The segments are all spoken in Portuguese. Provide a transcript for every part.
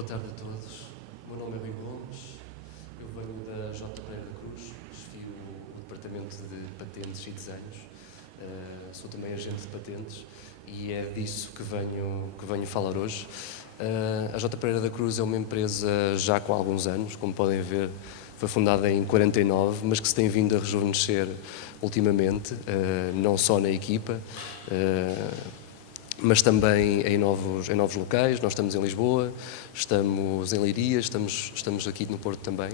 Boa tarde a todos. O meu nome é Rui Gomes, eu venho da J. Pereira da Cruz, chefi o Departamento de Patentes e Desenhos, sou também agente de patentes e é disso que venho falar hoje. A J. Pereira da Cruz é uma empresa já com alguns anos, como podem ver, foi fundada em 49, mas que se tem vindo a rejuvenescer ultimamente, não só na equipa, mas também em novos locais. Nós estamos em Lisboa, estamos em Leiria, estamos aqui no Porto também.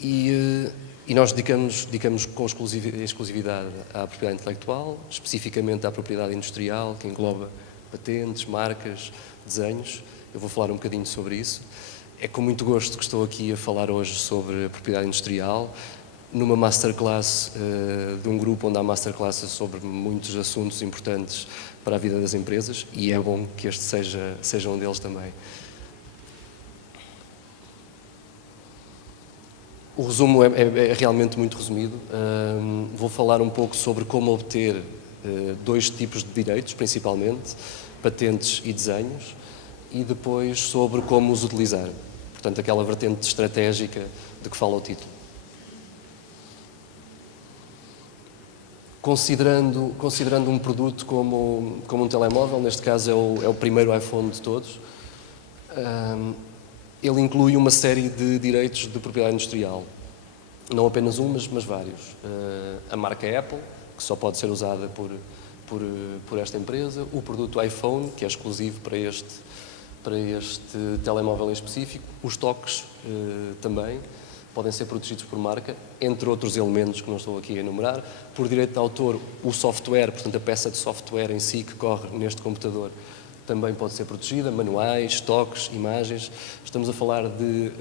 E nós dedicamos com exclusividade à propriedade intelectual, especificamente à propriedade industrial, que engloba patentes, marcas, desenhos. Eu vou falar um bocadinho sobre isso. É com muito gosto que estou aqui a falar hoje sobre a propriedade industrial, numa masterclass de um grupo onde há masterclasses sobre muitos assuntos importantes para a vida das empresas, e é bom que este seja um deles também. O resumo é realmente muito resumido. Vou falar um pouco sobre como obter dois tipos de direitos, principalmente, patentes e desenhos, e depois sobre como os utilizar. Portanto, aquela vertente estratégica de que fala o título. Considerando um produto como um telemóvel, neste caso é o primeiro iPhone de todos, ele inclui uma série de direitos de propriedade industrial. Não apenas um, mas vários. A marca Apple, que só pode ser usada por esta empresa, o produto iPhone, que é exclusivo para este telemóvel em específico, os toques também podem ser protegidos por marca, entre outros elementos que não estou aqui a enumerar. Por direito de autor, o software, portanto a peça de software em si que corre neste computador, também pode ser protegida, manuais, toques, imagens. Estamos a falar de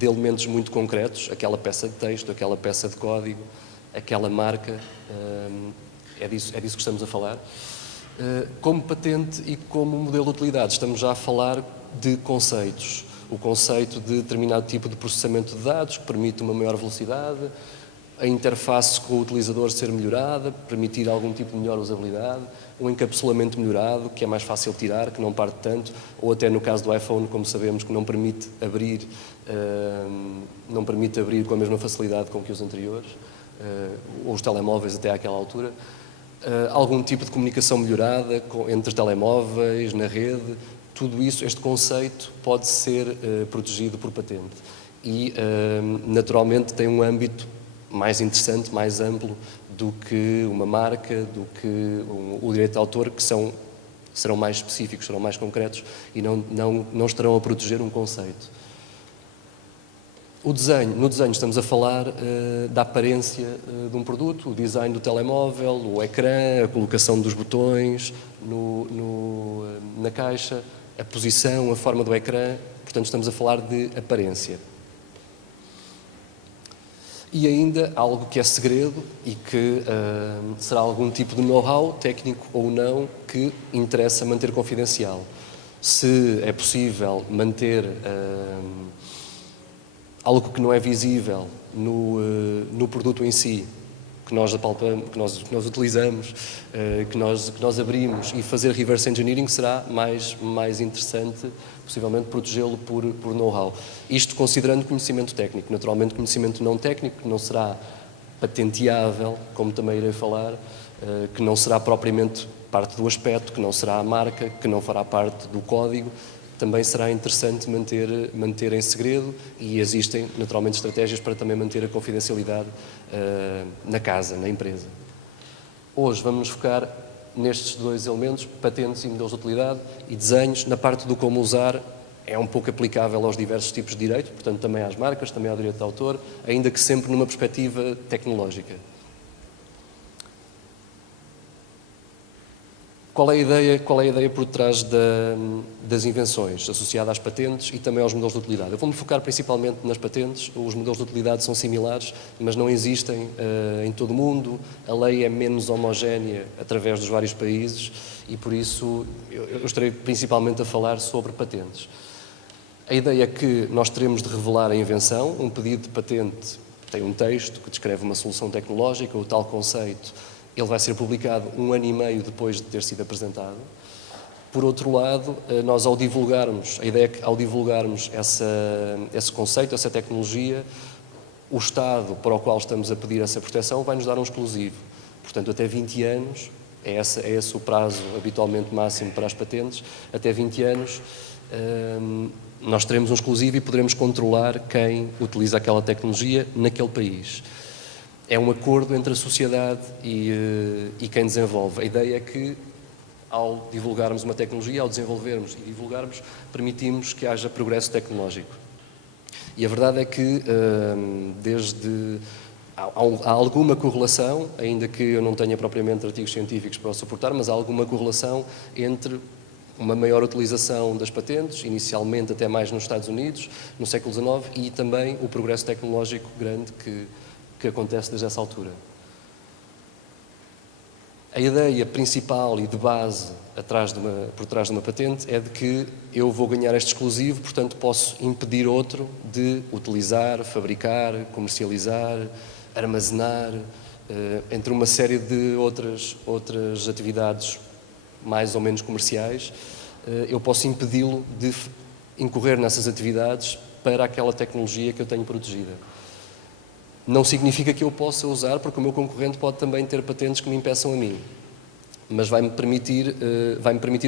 elementos muito concretos, aquela peça de texto, aquela peça de código, aquela marca, é disso que estamos a falar. Como patente e como modelo de utilidade, estamos já a falar de conceitos. O conceito de determinado tipo de processamento de dados que permite uma maior velocidade, a interface com o utilizador ser melhorada, permitir algum tipo de melhor usabilidade, um encapsulamento melhorado, que é mais fácil de tirar, que não parte tanto, ou até no caso do iPhone, como sabemos, que não permite abrir com a mesma facilidade com que os anteriores, ou os telemóveis até àquela altura. Algum tipo de comunicação melhorada entre telemóveis, na rede. Tudo isso, este conceito, pode ser protegido por patente e, naturalmente, tem um âmbito mais interessante, mais amplo do que uma marca, do que o direito de autor, que serão mais específicos, serão mais concretos e não estarão a proteger um conceito. No desenho estamos a falar da aparência de um produto, o design do telemóvel, o ecrã, a colocação dos botões na caixa, a posição, a forma do ecrã. Portanto, estamos a falar de aparência. E ainda algo que é segredo e que será algum tipo de know-how, técnico ou não, que interessa manter confidencial. Se é possível manter algo que não é visível no produto em si, que nós apalpamos, que nós utilizamos, que nós abrimos, e fazer reverse engineering será mais interessante, possivelmente protegê-lo por know-how. Isto considerando conhecimento técnico. Naturalmente, conhecimento não técnico, que não será patenteável, como também irei falar, que não será propriamente parte do aspecto, que não será a marca, que não fará parte do código, também será interessante manter em segredo, e existem, naturalmente, estratégias para também manter a confidencialidade na casa, na empresa. Hoje vamos nos focar nestes dois elementos, patentes e modelos de utilidade, e desenhos. Na parte do como usar, é um pouco aplicável aos diversos tipos de direito, portanto também às marcas, também ao direito de autor, ainda que sempre numa perspectiva tecnológica. Qual é a ideia por trás das invenções associadas às patentes e também aos modelos de utilidade? Eu vou-me focar principalmente nas patentes. Os modelos de utilidade são similares, mas não existem em todo o mundo. A lei é menos homogénea através dos vários países e, por isso, eu estarei principalmente a falar sobre patentes. A ideia é que nós teremos de revelar a invenção. Um pedido de patente tem um texto que descreve uma solução tecnológica, o tal conceito. Ele vai ser publicado 1 ano e meio depois de ter sido apresentado. Por outro lado, nós ao divulgarmos, a ideia é que ao divulgarmos esse conceito, essa tecnologia, o Estado para o qual estamos a pedir essa proteção vai-nos dar um exclusivo. Portanto, até 20 anos, é esse o prazo habitualmente máximo para as patentes, até 20 anos nós teremos um exclusivo e poderemos controlar quem utiliza aquela tecnologia naquele país. É um acordo entre a sociedade e quem desenvolve. A ideia é que, ao divulgarmos uma tecnologia, ao desenvolvermos e divulgarmos, permitimos que haja progresso tecnológico. E a verdade é que, há alguma correlação, ainda que eu não tenha propriamente artigos científicos para o suportar, mas há alguma correlação entre uma maior utilização das patentes, inicialmente até mais nos Estados Unidos, no século XIX, e também o progresso tecnológico grande que acontece desde essa altura. A ideia principal e de base por trás de uma patente é de que eu vou ganhar este exclusivo, portanto posso impedir outro de utilizar, fabricar, comercializar, armazenar, entre uma série de outras atividades mais ou menos comerciais, eu posso impedi-lo de incorrer nessas atividades para aquela tecnologia que eu tenho protegida. Não significa que eu possa usar, porque o meu concorrente pode também ter patentes que me impeçam a mim, mas vai-me permitir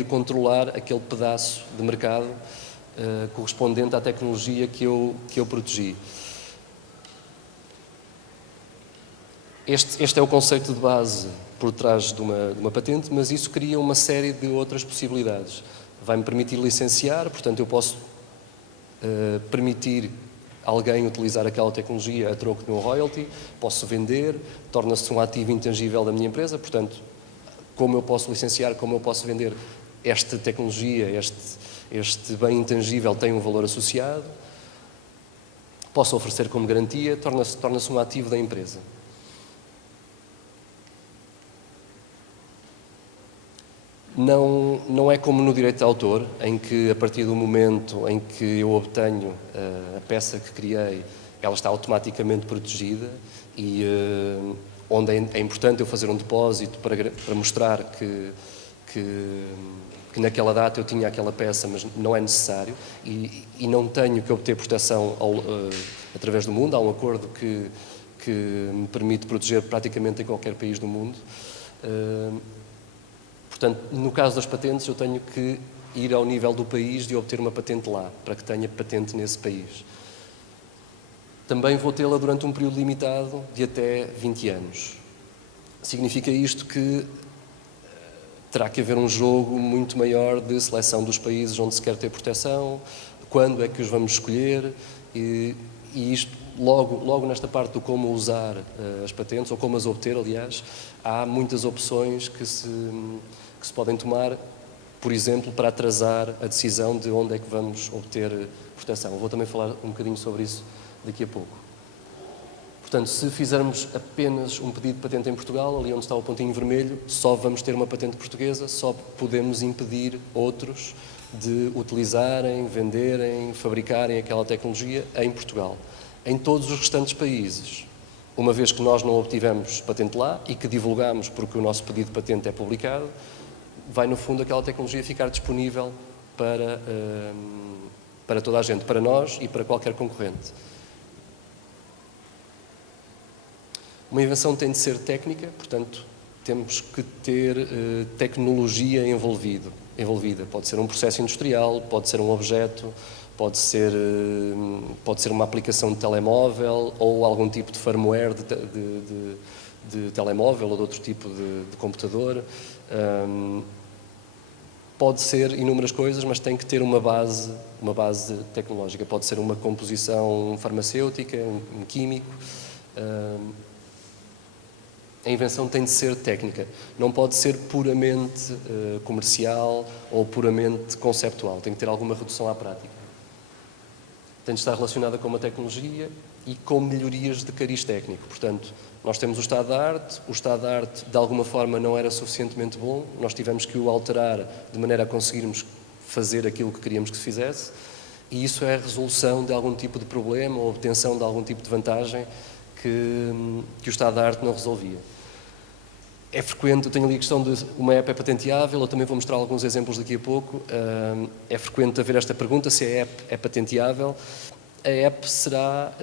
controlar aquele pedaço de mercado correspondente à tecnologia que eu protegi. Este é o conceito de base por trás de uma patente, mas isso cria uma série de outras possibilidades. Vai-me permitir licenciar, portanto eu posso permitir alguém utilizar aquela tecnologia a troco de um royalty, posso vender, torna-se um ativo intangível da minha empresa, portanto, como eu posso licenciar, como eu posso vender esta tecnologia, este bem intangível tem um valor associado, posso oferecer como garantia, torna-se um ativo da empresa. Não é como no direito de autor, em que a partir do momento em que eu obtenho a peça que criei, ela está automaticamente protegida e onde é importante eu fazer um depósito para mostrar que naquela data eu tinha aquela peça, mas não é necessário e não tenho que obter proteção através do mundo. Há um acordo que me permite proteger praticamente em qualquer país do mundo. Portanto, no caso das patentes, eu tenho que ir ao nível do país de obter uma patente lá, para que tenha patente nesse país. Também vou tê-la durante um período limitado de até 20 anos. Significa isto que terá que haver um jogo muito maior de seleção dos países onde se quer ter proteção, quando é que os vamos escolher, e isto, logo nesta parte do como usar as patentes, ou como as obter, aliás, há muitas opções que se podem tomar, por exemplo, para atrasar a decisão de onde é que vamos obter proteção. Eu vou também falar um bocadinho sobre isso daqui a pouco. Portanto, se fizermos apenas um pedido de patente em Portugal, ali onde está o pontinho vermelho, só vamos ter uma patente portuguesa, só podemos impedir outros de utilizarem, venderem, fabricarem aquela tecnologia em Portugal. Em todos os restantes países, uma vez que nós não obtivemos patente lá e que divulgamos porque o nosso pedido de patente é publicado, vai, no fundo, aquela tecnologia ficar disponível para toda a gente, para nós e para qualquer concorrente. Uma invenção tem de ser técnica, portanto, temos que ter tecnologia envolvida. Pode ser um processo industrial, pode ser um objeto, pode ser uma aplicação de telemóvel ou algum tipo de firmware de telemóvel ou de outro tipo de computador. Pode ser inúmeras coisas, mas tem que ter uma base tecnológica. Pode ser uma composição farmacêutica, um químico. A invenção tem de ser técnica. Não pode ser puramente comercial ou puramente conceptual. Tem que ter alguma redução à prática. Tem de estar relacionada com uma tecnologia e com melhorias de cariz técnico. Portanto, nós temos o estado da arte, de alguma forma não era suficientemente bom, nós tivemos que o alterar de maneira a conseguirmos fazer aquilo que queríamos que se fizesse, e isso é a resolução de algum tipo de problema ou obtenção de algum tipo de vantagem que o estado da arte não resolvia. É frequente, eu tenho ali a questão de uma app é patenteável, eu também vou mostrar alguns exemplos daqui a pouco. É frequente haver esta pergunta se a app é patenteável. A app será,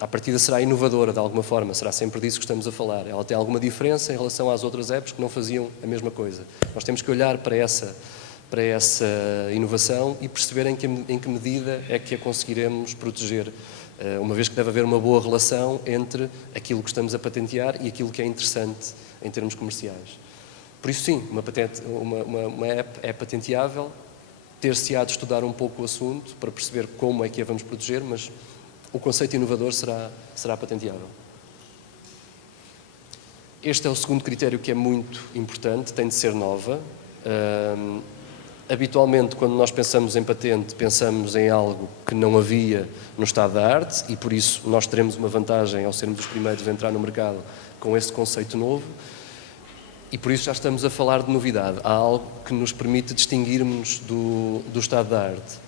à partida será inovadora de alguma forma, será sempre disso que estamos a falar. Ela tem alguma diferença em relação às outras apps que não faziam a mesma coisa. Nós temos que olhar para essa inovação e perceber em que medida é que a conseguiremos proteger, uma vez que deve haver uma boa relação entre aquilo que estamos a patentear e aquilo que é interessante em termos comerciais. Por isso, sim, uma app é patenteável, ter-se-á de estudar um pouco o assunto para perceber como é que a vamos proteger, mas o conceito inovador será patenteável. Este é o segundo critério que é muito importante, tem de ser nova. Habitualmente, quando nós pensamos em patente, pensamos em algo que não havia no estado da arte e, por isso, nós teremos uma vantagem ao sermos os primeiros a entrar no mercado com esse conceito novo. E por isso já estamos a falar de novidade. Há algo que nos permite distinguirmos do estado da arte.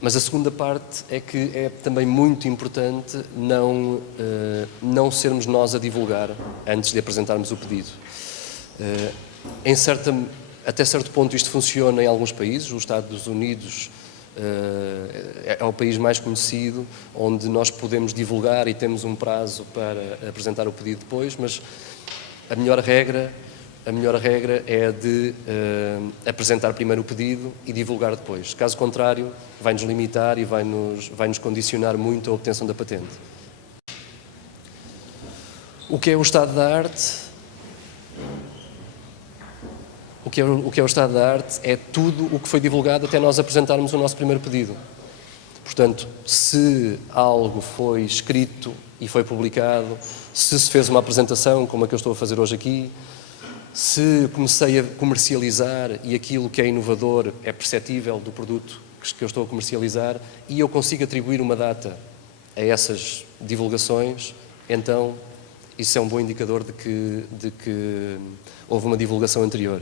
Mas a segunda parte é que é também muito importante não sermos nós a divulgar antes de apresentarmos o pedido. Até certo ponto isto funciona em alguns países. Os Estados Unidos é o país mais conhecido, onde nós podemos divulgar e temos um prazo para apresentar o pedido depois, mas a melhor regra é de apresentar primeiro o pedido e divulgar depois. Caso contrário, vai-nos limitar e vai-nos condicionar muito a obtenção da patente. O que é o estado da arte? O que é o estado da arte é tudo o que foi divulgado até nós apresentarmos o nosso primeiro pedido. Portanto, se algo foi escrito e foi publicado, se fez uma apresentação como a que eu estou a fazer hoje aqui, se comecei a comercializar e aquilo que é inovador é perceptível do produto que eu estou a comercializar e eu consigo atribuir uma data a essas divulgações, então isso é um bom indicador de que houve uma divulgação anterior.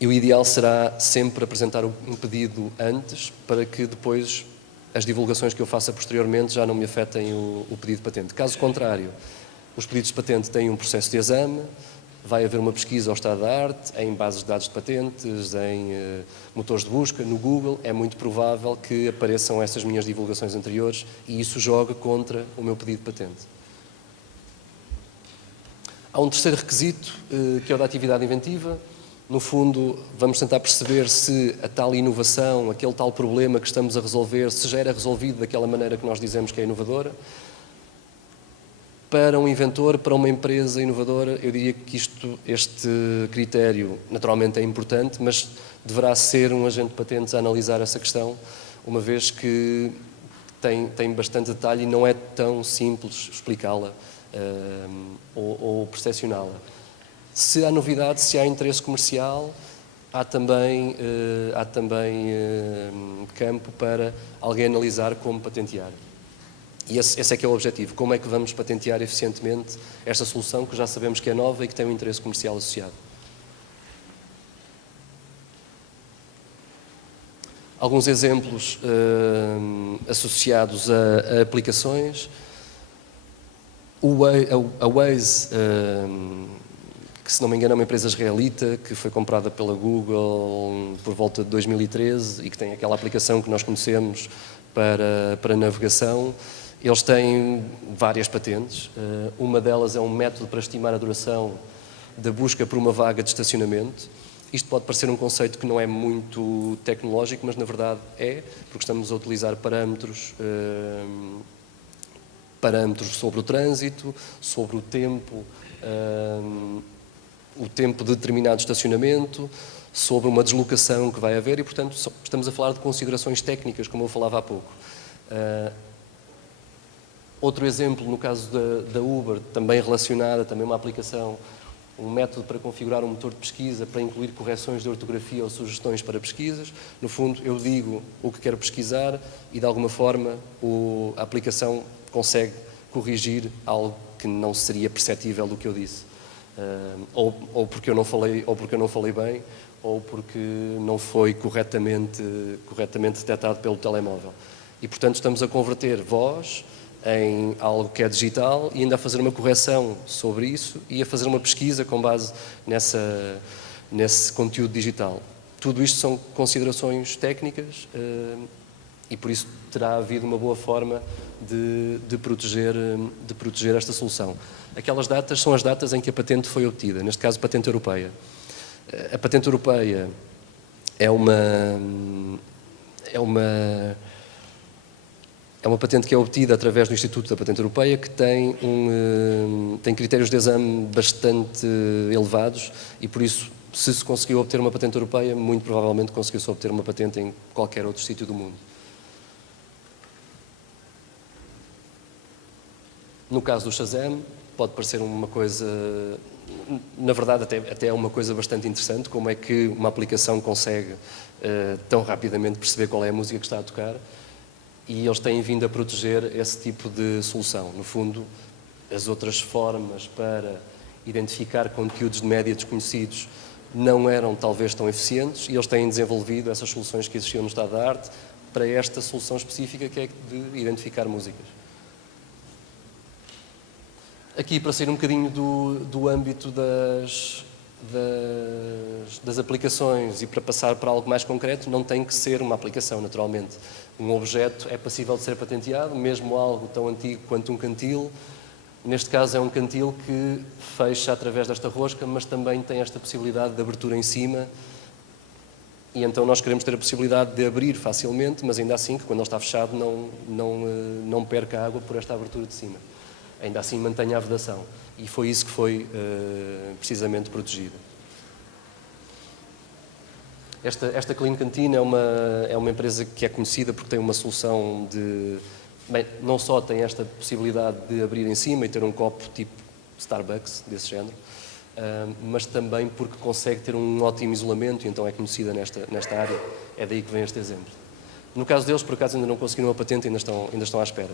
E o ideal será sempre apresentar um pedido antes, para que depois as divulgações que eu faça posteriormente já não me afetem o pedido de patente. Caso contrário, os pedidos de patente têm um processo de exame, vai haver uma pesquisa ao estado da arte, em bases de dados de patentes, em motores de busca, no Google, é muito provável que apareçam essas minhas divulgações anteriores e isso joga contra o meu pedido de patente. Há um terceiro requisito, que é o da atividade inventiva. No fundo, vamos tentar perceber se a tal inovação, aquele tal problema que estamos a resolver, se já era resolvido daquela maneira que nós dizemos que é inovadora. Para um inventor, para uma empresa inovadora, eu diria que este critério naturalmente é importante, mas deverá ser um agente de patentes a analisar essa questão, uma vez que tem bastante detalhe e não é tão simples explicá-la ou percepcioná-la. Se há novidade, se há interesse comercial, há também campo para alguém analisar como patentear. E esse é que é o objetivo. Como é que vamos patentear eficientemente esta solução que já sabemos que é nova e que tem um interesse comercial associado? Alguns exemplos associados a aplicações. A Waze, que se não me engano é uma empresa israelita, que foi comprada pela Google por volta de 2013 e que tem aquela aplicação que nós conhecemos para navegação. Eles têm várias patentes. Uma delas é um método para estimar a duração da busca por uma vaga de estacionamento. Isto pode parecer um conceito que não é muito tecnológico, mas na verdade é, porque estamos a utilizar parâmetros sobre o trânsito, sobre o tempo de determinado estacionamento, sobre uma deslocação que vai haver e, portanto, estamos a falar de considerações técnicas, como eu falava há pouco. Outro exemplo, no caso da Uber, também relacionada, também uma aplicação, um método para configurar um motor de pesquisa para incluir correções de ortografia ou sugestões para pesquisas. No fundo, eu digo o que quero pesquisar e, de alguma forma, a aplicação consegue corrigir algo que não seria perceptível do que eu disse. Ou porque eu não falei bem, ou porque não foi corretamente detectado pelo telemóvel. E, portanto, estamos a converter voz em algo que é digital e ainda a fazer uma correção sobre isso e a fazer uma pesquisa com base nesse conteúdo digital. Tudo isto são considerações técnicas e por isso terá havido uma boa forma de proteger esta solução. Aquelas datas são as datas em que a patente foi obtida, neste caso a patente europeia. A patente europeia é uma patente que é obtida através do Instituto da Patente Europeia, que tem critérios de exame bastante elevados e, por isso, se se conseguiu obter uma patente europeia, muito provavelmente conseguiu-se obter uma patente em qualquer outro sítio do mundo. No caso do Shazam, pode parecer uma coisa... Na verdade, até é uma coisa bastante interessante, como é que uma aplicação consegue tão rapidamente perceber qual é a música que está a tocar, e eles têm vindo a proteger esse tipo de solução. No fundo, as outras formas para identificar conteúdos de média desconhecidos não eram talvez tão eficientes, e eles têm desenvolvido essas soluções que existiam no estado da arte para esta solução específica, que é de identificar músicas. Aqui, para sair um bocadinho do âmbito das aplicações e para passar para algo mais concreto, não tem que ser uma aplicação, naturalmente. Um objeto é passível de ser patenteado, mesmo algo tão antigo quanto um cantil. Neste caso é um cantil que fecha através desta rosca, mas também tem esta possibilidade de abertura em cima. E então nós queremos ter a possibilidade de abrir facilmente, mas ainda assim, que quando ele está fechado, não perca a água por esta abertura de cima. Ainda assim mantenha a vedação. E foi isso que foi precisamente protegido. Esta Clean Canteen é uma empresa que é conhecida porque tem uma solução de... Bem, não só tem esta possibilidade de abrir em cima e ter um copo tipo Starbucks, desse género, mas também porque consegue ter um ótimo isolamento e então é conhecida nesta área. É daí que vem este exemplo. No caso deles, por acaso, ainda não conseguiram a patente, ainda estão à espera.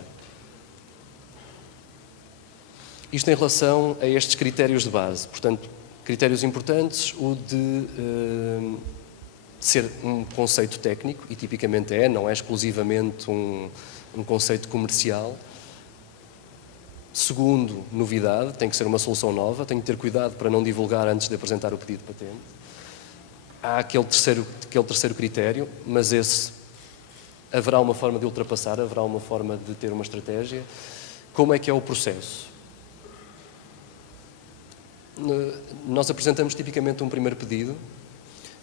Isto em relação a estes critérios de base. Portanto, critérios importantes, o de ser um conceito técnico, e tipicamente não é exclusivamente um conceito comercial. Segundo, novidade, tem que ser uma solução nova, tenho que ter cuidado para não divulgar antes de apresentar o pedido de patente. Há aquele terceiro critério, mas esse haverá uma forma de ultrapassar, haverá uma forma de ter uma estratégia. Como é que é o processo? Nós apresentamos tipicamente um primeiro pedido.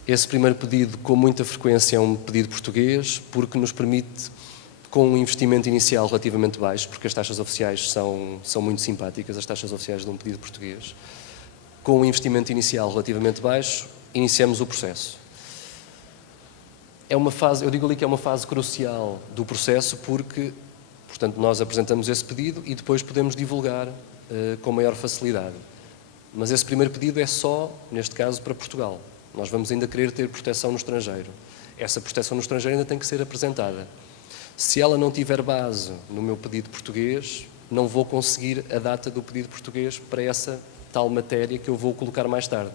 Esse primeiro pedido, com muita frequência, é um pedido português, porque nos permite, com um investimento inicial relativamente baixo, porque as taxas oficiais são muito simpáticas, as taxas oficiais de um pedido português, com um investimento inicial relativamente baixo, iniciamos o processo. É uma fase, eu digo ali que é uma fase crucial do processo, porque, portanto, nós apresentamos esse pedido e depois podemos divulgar com maior facilidade. Mas esse primeiro pedido é só, neste caso, para Portugal. Nós vamos ainda querer ter proteção no estrangeiro. Essa proteção no estrangeiro ainda tem que ser apresentada. Se ela não tiver base no meu pedido português, não vou conseguir a data do pedido português para essa tal matéria que eu vou colocar mais tarde.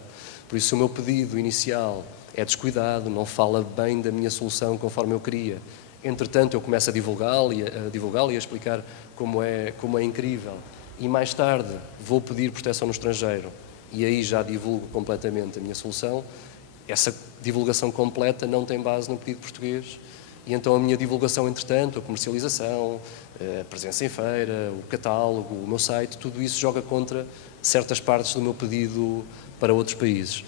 Por isso, se o meu pedido inicial é descuidado, não fala bem da minha solução conforme eu queria, entretanto eu começo a divulgá-lo e a explicar como é incrível, e mais tarde vou pedir proteção no estrangeiro e aí já divulgo completamente a minha solução, essa divulgação completa não tem base no pedido português. E então a minha divulgação, entretanto, a comercialização, a presença em feira, o catálogo, o meu site, tudo isso joga contra certas partes do meu pedido para outros países.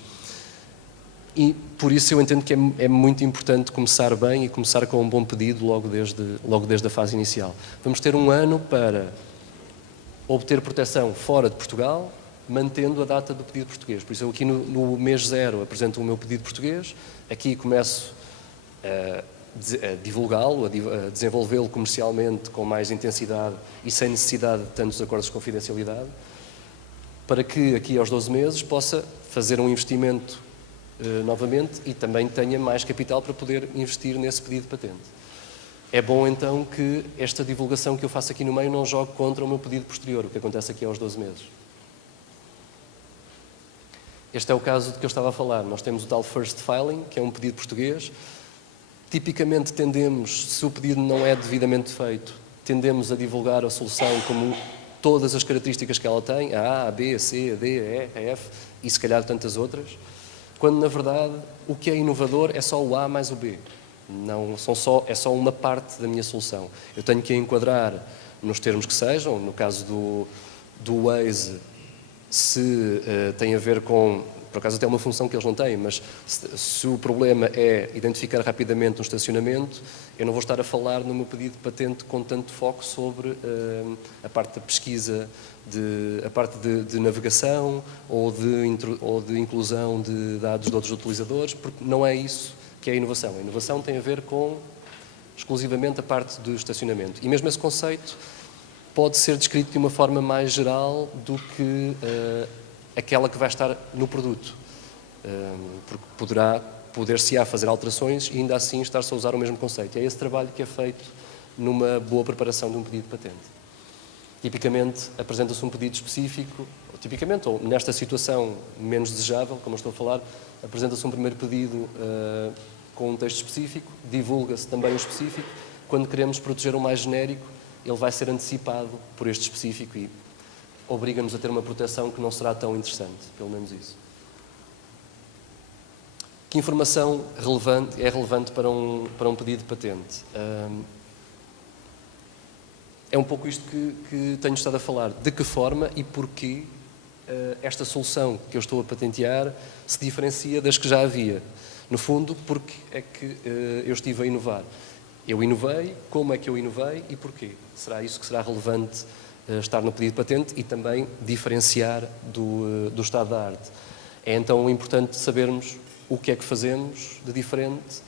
E por isso eu entendo que é muito importante começar bem e começar com um bom pedido logo desde a fase inicial. Vamos ter um ano para obter proteção fora de Portugal, mantendo a data do pedido português. Por isso eu aqui no mês 0 apresento o meu pedido português, aqui começo a divulgá-lo, a desenvolvê-lo comercialmente com mais intensidade e sem necessidade de tantos acordos de confidencialidade, para que aqui aos 12 meses possa fazer um investimento novamente e também tenha mais capital para poder investir nesse pedido de patente. É bom então que esta divulgação que eu faço aqui no meio não jogue contra o meu pedido posterior, o que acontece aqui aos 12 meses. Este é o caso de que eu estava a falar. Nós temos o tal first filing, que é um pedido português. Tipicamente tendemos, se o pedido não é devidamente feito, tendemos a divulgar a solução como todas as características que ela tem, a A, a B, a C, a D, a E, a F, e se calhar tantas outras, quando na verdade o que é inovador é só o A mais o B. Não, é só uma parte da minha solução. Eu tenho que a enquadrar nos termos que sejam, no caso do Waze, se tem a ver com, por acaso até uma função que eles não têm, mas se o problema é identificar rapidamente um estacionamento, eu não vou estar a falar no meu pedido de patente com tanto foco sobre a parte da pesquisa, a parte de navegação ou de inclusão de dados de outros utilizadores, porque não é isso que é a inovação. A inovação tem a ver com exclusivamente a parte do estacionamento. E mesmo esse conceito pode ser descrito de uma forma mais geral do que aquela que vai estar no produto. Porque poder-se-á fazer alterações e ainda assim estar-se a usar o mesmo conceito. É esse trabalho que é feito numa boa preparação de um pedido de patente. Tipicamente, apresenta-se um pedido específico, ou nesta situação menos desejável, como eu estou a falar, apresenta-se um primeiro pedido com um texto específico, divulga-se também o específico. Quando queremos proteger o mais genérico, ele vai ser antecipado por este específico e obriga-nos a ter uma proteção que não será tão interessante, pelo menos isso. Que informação é relevante para um pedido de patente? É um pouco isto que tenho estado a falar. De que forma e porquê esta solução que eu estou a patentear se diferencia das que já havia? No fundo, porque é que eu estive a inovar? Eu inovei, como é que eu inovei e porquê? Será isso que será relevante estar no pedido de patente e também diferenciar do estado da arte. É então importante sabermos o que é que fazemos de diferente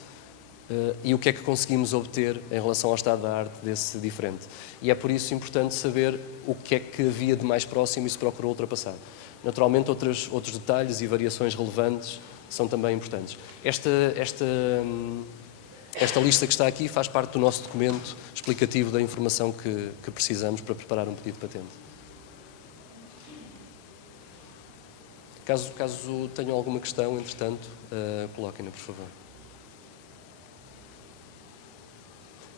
e o que é que conseguimos obter em relação ao estado da arte desse diferente. E é por isso importante saber o que é que havia de mais próximo e se procurou ultrapassar. Naturalmente, outros detalhes e variações relevantes são também importantes. Esta lista que está aqui faz parte do nosso documento explicativo da informação que precisamos para preparar um pedido de patente. Caso tenham alguma questão, entretanto, coloquem-na, por favor.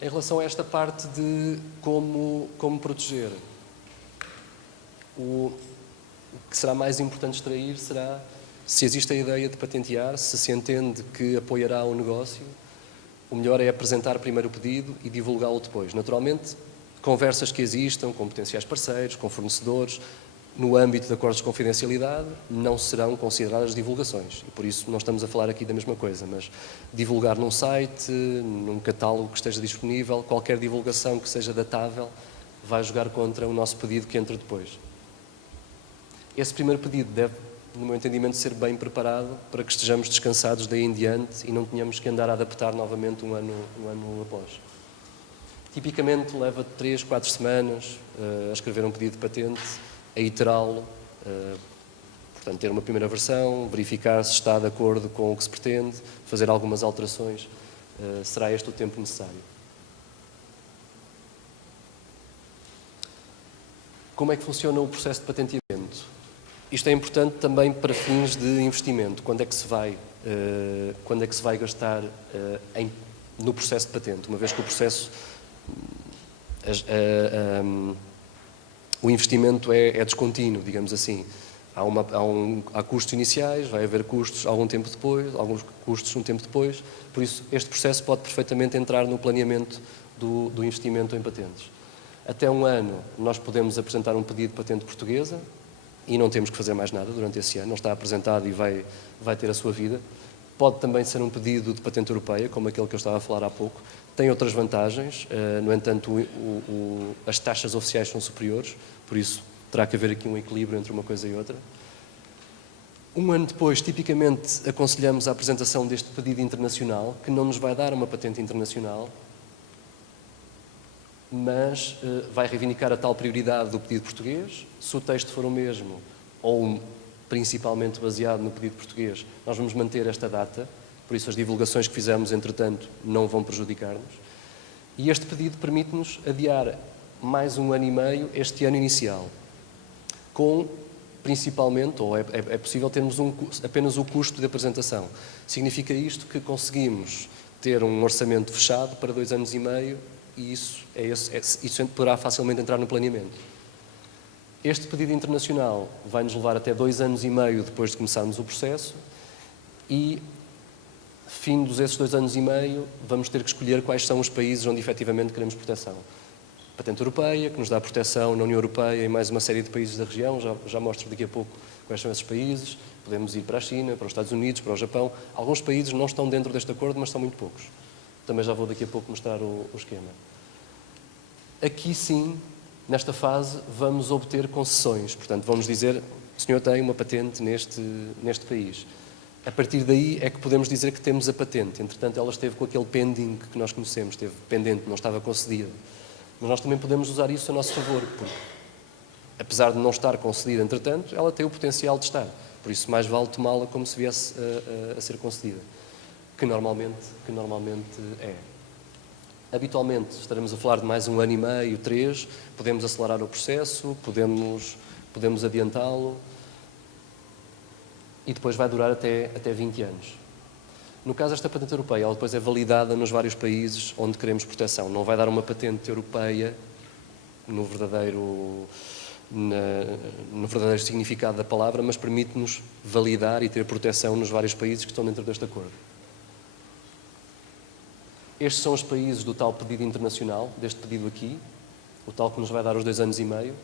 Em relação a esta parte de como proteger, o que será mais importante extrair será se existe a ideia de patentear, se entende que apoiará o negócio. O melhor é apresentar primeiro o pedido e divulgá-lo depois. Naturalmente, conversas que existam com potenciais parceiros, com fornecedores, no âmbito de acordos de confidencialidade, não serão consideradas divulgações. E por isso não estamos a falar aqui da mesma coisa, mas divulgar num site, num catálogo que esteja disponível, qualquer divulgação que seja datável, vai jogar contra o nosso pedido que entra depois. Esse primeiro pedido deve, no meu entendimento, ser bem preparado para que estejamos descansados daí em diante e não tenhamos que andar a adaptar novamente um ano após. Tipicamente leva 3, 4 semanas a escrever um pedido de patente, a iterá-lo, portanto, ter uma primeira versão, verificar se está de acordo com o que se pretende, fazer algumas alterações. Será este o tempo necessário. Como é que funciona o processo de patenteamento? Isto é importante também para fins de investimento. Quando é que se vai gastar no processo de patente? Uma vez que o processo, o investimento é descontínuo, digamos assim. Há custos iniciais, vai haver custos algum tempo depois, alguns custos um tempo depois. Por isso, este processo pode perfeitamente entrar no planeamento do investimento em patentes. Até um ano, nós podemos apresentar um pedido de patente portuguesa e não temos que fazer mais nada durante esse ano. Não está apresentado e vai ter a sua vida. Pode também ser um pedido de patente europeia, como aquele que eu estava a falar há pouco. Tem outras vantagens, no entanto, as taxas oficiais são superiores, por isso terá que haver aqui um equilíbrio entre uma coisa e outra. Um ano depois, tipicamente, aconselhamos a apresentação deste pedido internacional, que não nos vai dar uma patente internacional, mas vai reivindicar a tal prioridade do pedido português. Se o texto for o mesmo, ou principalmente baseado no pedido português, nós vamos manter esta data, por isso as divulgações que fizemos, entretanto, não vão prejudicar-nos. E este pedido permite-nos adiar mais um ano e meio este ano inicial, com, principalmente, ou é possível termos apenas o custo de apresentação. Significa isto que conseguimos ter um orçamento fechado para 2 anos e meio e isso poderá facilmente entrar no planeamento. Este pedido internacional vai-nos levar até 2 anos e meio depois de começarmos o processo e, findos esses 2 anos e meio, vamos ter que escolher quais são os países onde efetivamente queremos proteção. Patente europeia, que nos dá proteção na União Europeia e mais uma série de países da região, já mostro daqui a pouco quais são esses países. Podemos ir para a China, para os Estados Unidos, para o Japão. Alguns países não estão dentro deste acordo, mas são muito poucos. Também já vou daqui a pouco mostrar o esquema. Aqui sim, nesta fase, vamos obter concessões. Portanto, vamos dizer, o senhor tem uma patente neste país. A partir daí é que podemos dizer que temos a patente. Entretanto, ela esteve com aquele pending que nós conhecemos, esteve pendente, não estava concedida. Mas nós também podemos usar isso a nosso favor, porque, apesar de não estar concedida, entretanto, ela tem o potencial de estar. Por isso, mais vale tomá-la como se viesse a ser concedida, que normalmente é. Habitualmente, estaremos a falar de mais 1 ano e meio, 3, podemos acelerar o processo, podemos adiantá-lo, e depois vai durar até 20 anos. No caso desta patente europeia, ela depois é validada nos vários países onde queremos proteção. Não vai dar uma patente europeia no verdadeiro significado da palavra, mas permite-nos validar e ter proteção nos vários países que estão dentro deste acordo. Estes são os países do tal pedido internacional, deste pedido aqui, o tal que nos vai dar os 2 anos e meio.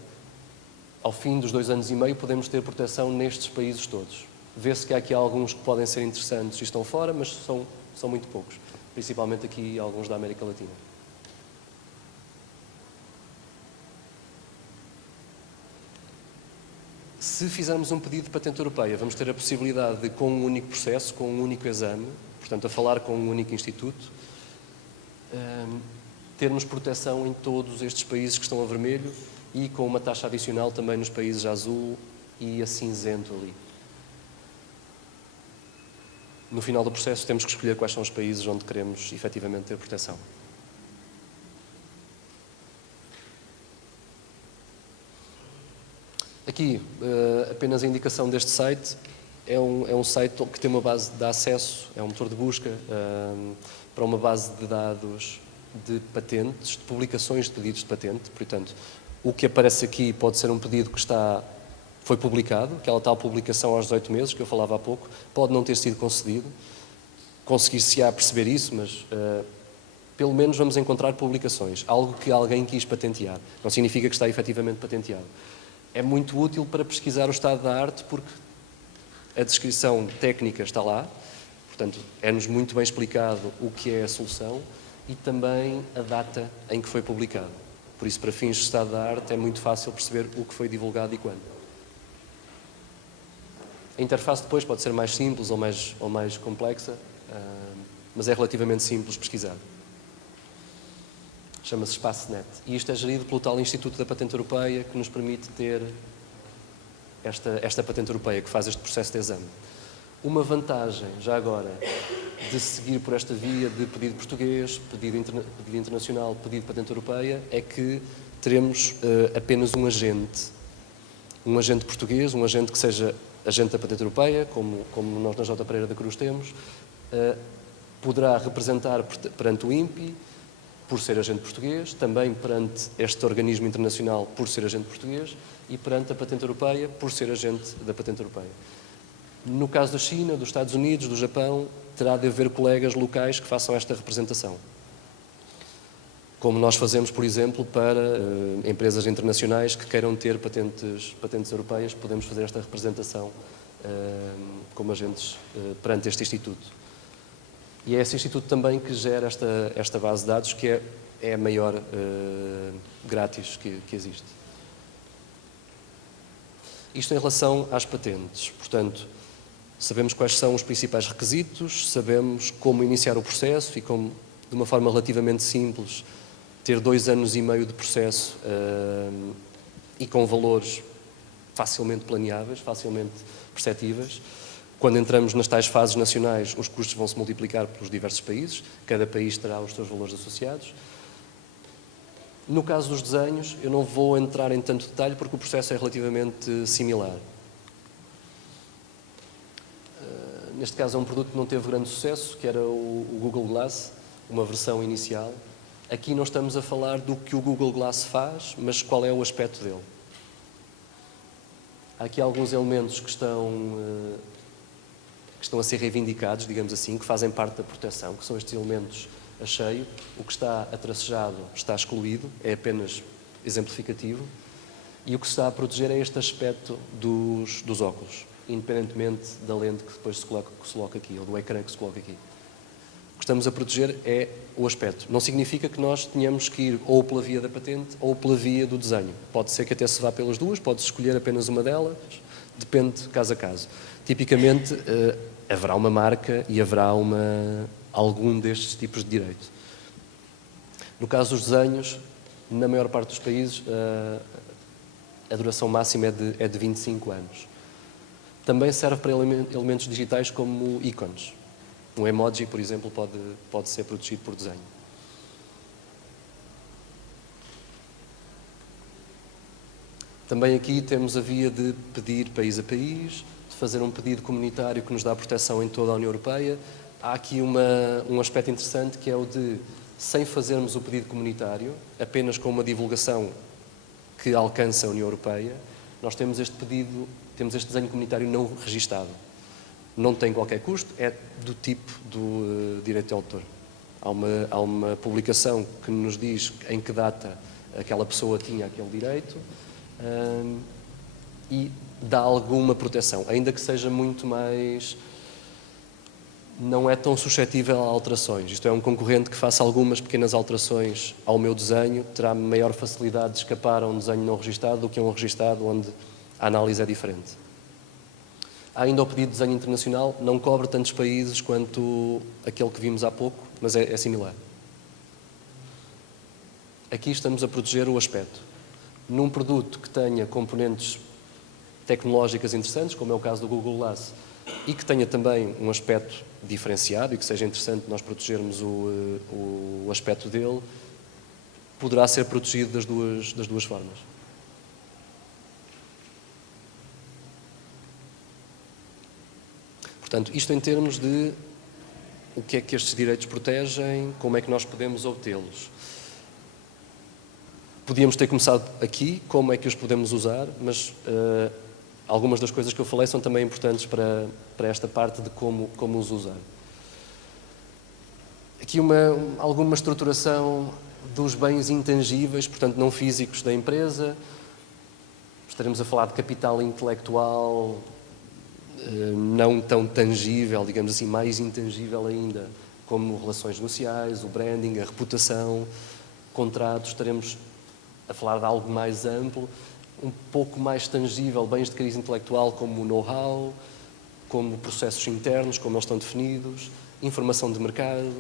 Ao fim dos 2 anos e meio, podemos ter proteção nestes países todos. Vê-se que há aqui alguns que podem ser interessantes e estão fora, mas são muito poucos, principalmente aqui alguns da América Latina. Se fizermos um pedido de patente europeia, vamos ter a possibilidade de, com um único processo, com um único exame, portanto, a falar com um único instituto, termos proteção em todos estes países que estão a vermelho e com uma taxa adicional também nos países a azul e a cinzento ali. No final do processo, temos que escolher quais são os países onde queremos efetivamente ter proteção. Aqui, apenas a indicação deste site. É um site que tem uma base de acesso, é um motor de busca para uma base de dados de patentes, de publicações de pedidos de patente. Portanto, o que aparece aqui pode ser um pedido que foi publicado, aquela tal publicação aos 18 meses, que eu falava há pouco, pode não ter sido concedido. Conseguir-se-á perceber isso, mas pelo menos vamos encontrar publicações, algo que alguém quis patentear. Não significa que está efetivamente patenteado. É muito útil para pesquisar o estado da arte, porque a descrição técnica está lá, portanto, é-nos muito bem explicado o que é a solução e também a data em que foi publicado. Por isso, para fins de estado da arte, é muito fácil perceber o que foi divulgado e quando. A interface depois pode ser mais simples ou mais complexa, mas é relativamente simples pesquisar. Chama-se SpaceNet. E isto é gerido pelo tal Instituto da Patente Europeia, que nos permite ter esta patente europeia, que faz este processo de exame. Uma vantagem, já agora, de seguir por esta via de pedido português, pedido internacional, pedido de patente europeia, é que teremos apenas um agente português, um agente que seja agente da patente europeia, como nós na J. Pereira da Cruz temos, poderá representar perante o INPI, por ser agente português, também perante este organismo internacional, por ser agente português, e perante a patente europeia, por ser agente da patente europeia. No caso da China, dos Estados Unidos, do Japão, terá de haver colegas locais que façam esta representação. Como nós fazemos, por exemplo, para empresas internacionais que queiram ter patentes europeias, podemos fazer esta representação como agentes perante este Instituto. E é esse Instituto também que gera esta base de dados, que é a maior grátis que existe. Isto em relação às patentes. Portanto, sabemos quais são os principais requisitos, sabemos como iniciar o processo e como, de uma forma relativamente simples, ter 2 anos e meio de processo e com valores facilmente planeáveis, facilmente perceptíveis. Quando entramos nas tais fases nacionais, os custos vão se multiplicar pelos diversos países, cada país terá os seus valores associados. No caso dos desenhos, eu não vou entrar em tanto detalhe porque o processo é relativamente similar. Neste caso é um produto que não teve grande sucesso, que era o Google Glass, uma versão inicial. Aqui não estamos a falar do que o Google Glass faz, mas qual é o aspecto dele. Há aqui alguns elementos que estão a ser reivindicados, digamos assim, que fazem parte da proteção, que são estes elementos a cheio. O que está atracejado está excluído, é apenas exemplificativo. E o que se está a proteger é este aspecto dos óculos, independentemente da lente que depois se coloca aqui, ou do ecrã que se coloca aqui. O que estamos a proteger é o aspecto. Não significa que nós tenhamos que ir ou pela via da patente ou pela via do desenho. Pode ser que até se vá pelas duas, pode-se escolher apenas uma delas, depende caso a caso. Tipicamente, haverá uma marca e haverá algum destes tipos de direito. No caso dos desenhos, na maior parte dos países, a duração máxima é de 25 anos. Também serve para elementos digitais como ícones. Um emoji, por exemplo, pode ser protegido por desenho. Também aqui temos a via de pedir país a país, de fazer um pedido comunitário que nos dá proteção em toda a União Europeia. Há aqui um aspecto interessante que é o de, sem fazermos o pedido comunitário, apenas com uma divulgação que alcança a União Europeia, nós temos este desenho comunitário não registado. Não tem qualquer custo, é do tipo do direito de autor. Há uma publicação que nos diz em que data aquela pessoa tinha aquele direito e dá alguma proteção, ainda que seja muito mais... não é tão suscetível a alterações. Isto é, um concorrente que faça algumas pequenas alterações ao meu desenho terá maior facilidade de escapar a um desenho não registado do que a um registado onde a análise é diferente. Há ainda o pedido de desenho internacional, não cobre tantos países quanto aquele que vimos há pouco, mas é similar. Aqui estamos a proteger o aspecto. Num produto que tenha componentes tecnológicas interessantes, como é o caso do Google Glass, e que tenha também um aspecto diferenciado e que seja interessante nós protegermos o aspecto dele, poderá ser protegido das duas formas. Portanto, isto em termos de o que é que estes direitos protegem, como é que nós podemos obtê-los. Podíamos ter começado aqui, como é que os podemos usar, mas algumas das coisas que eu falei são também importantes para esta parte de como os usar. Aqui alguma estruturação dos bens intangíveis, portanto não físicos da empresa. Estaremos a falar de capital intelectual, não tão tangível, digamos assim, mais intangível ainda, como relações negociais, o branding, a reputação, contratos. Estaremos a falar de algo mais amplo, um pouco mais tangível, bens de cariz intelectual como o know-how, como processos internos, como eles estão definidos, informação de mercado.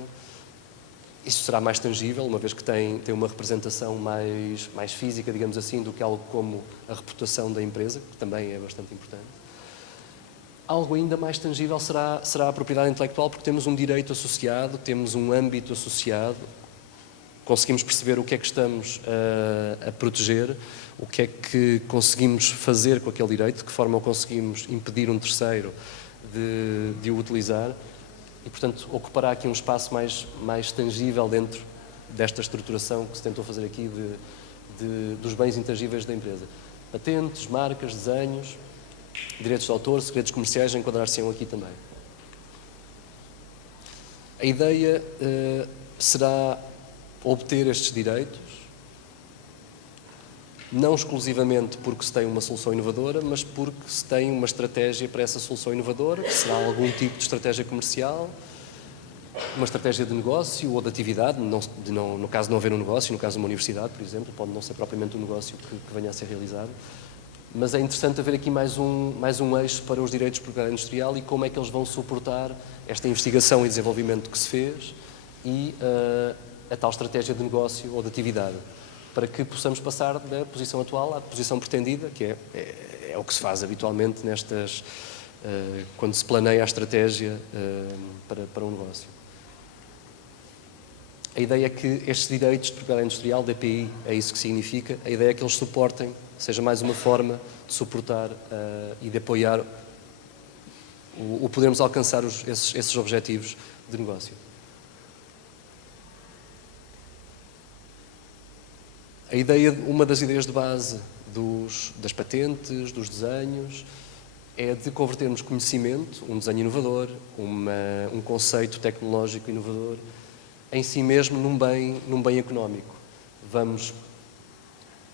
Isso será mais tangível, uma vez que tem uma representação mais física, digamos assim, do que algo como a reputação da empresa, que também é bastante importante. Algo ainda mais tangível será a propriedade intelectual, porque temos um direito associado, temos um âmbito associado, conseguimos perceber o que é que estamos a proteger, o que é que conseguimos fazer com aquele direito, de que forma conseguimos impedir um terceiro de o utilizar e, portanto, ocupará aqui um espaço mais tangível dentro desta estruturação que se tentou fazer aqui dos bens intangíveis da empresa. Patentes, marcas, desenhos, direitos de autor, segredos comerciais enquadrar-se-ão aqui também. A ideia será obter estes direitos, não exclusivamente porque se tem uma solução inovadora, mas porque se tem uma estratégia para essa solução inovadora, que será algum tipo de estratégia comercial, uma estratégia de negócio ou de atividade, no caso de não haver um negócio, no caso de uma universidade, por exemplo, pode não ser propriamente um negócio que venha a ser realizado, mas é interessante haver aqui mais um eixo para os direitos de propriedade industrial e como é que eles vão suportar esta investigação e desenvolvimento que se fez e a tal estratégia de negócio ou de atividade, para que possamos passar da posição atual à posição pretendida, que é o que se faz habitualmente quando se planeia a estratégia para um negócio. A ideia é que estes direitos de propriedade industrial, DPI, é isso que significa, a ideia é que eles suportem, seja mais uma forma de suportar e de apoiar o podermos alcançar esses objetivos de negócio. Uma das ideias de base das patentes, dos desenhos, é de convertermos conhecimento, um desenho inovador, um conceito tecnológico inovador, em si mesmo num bem económico.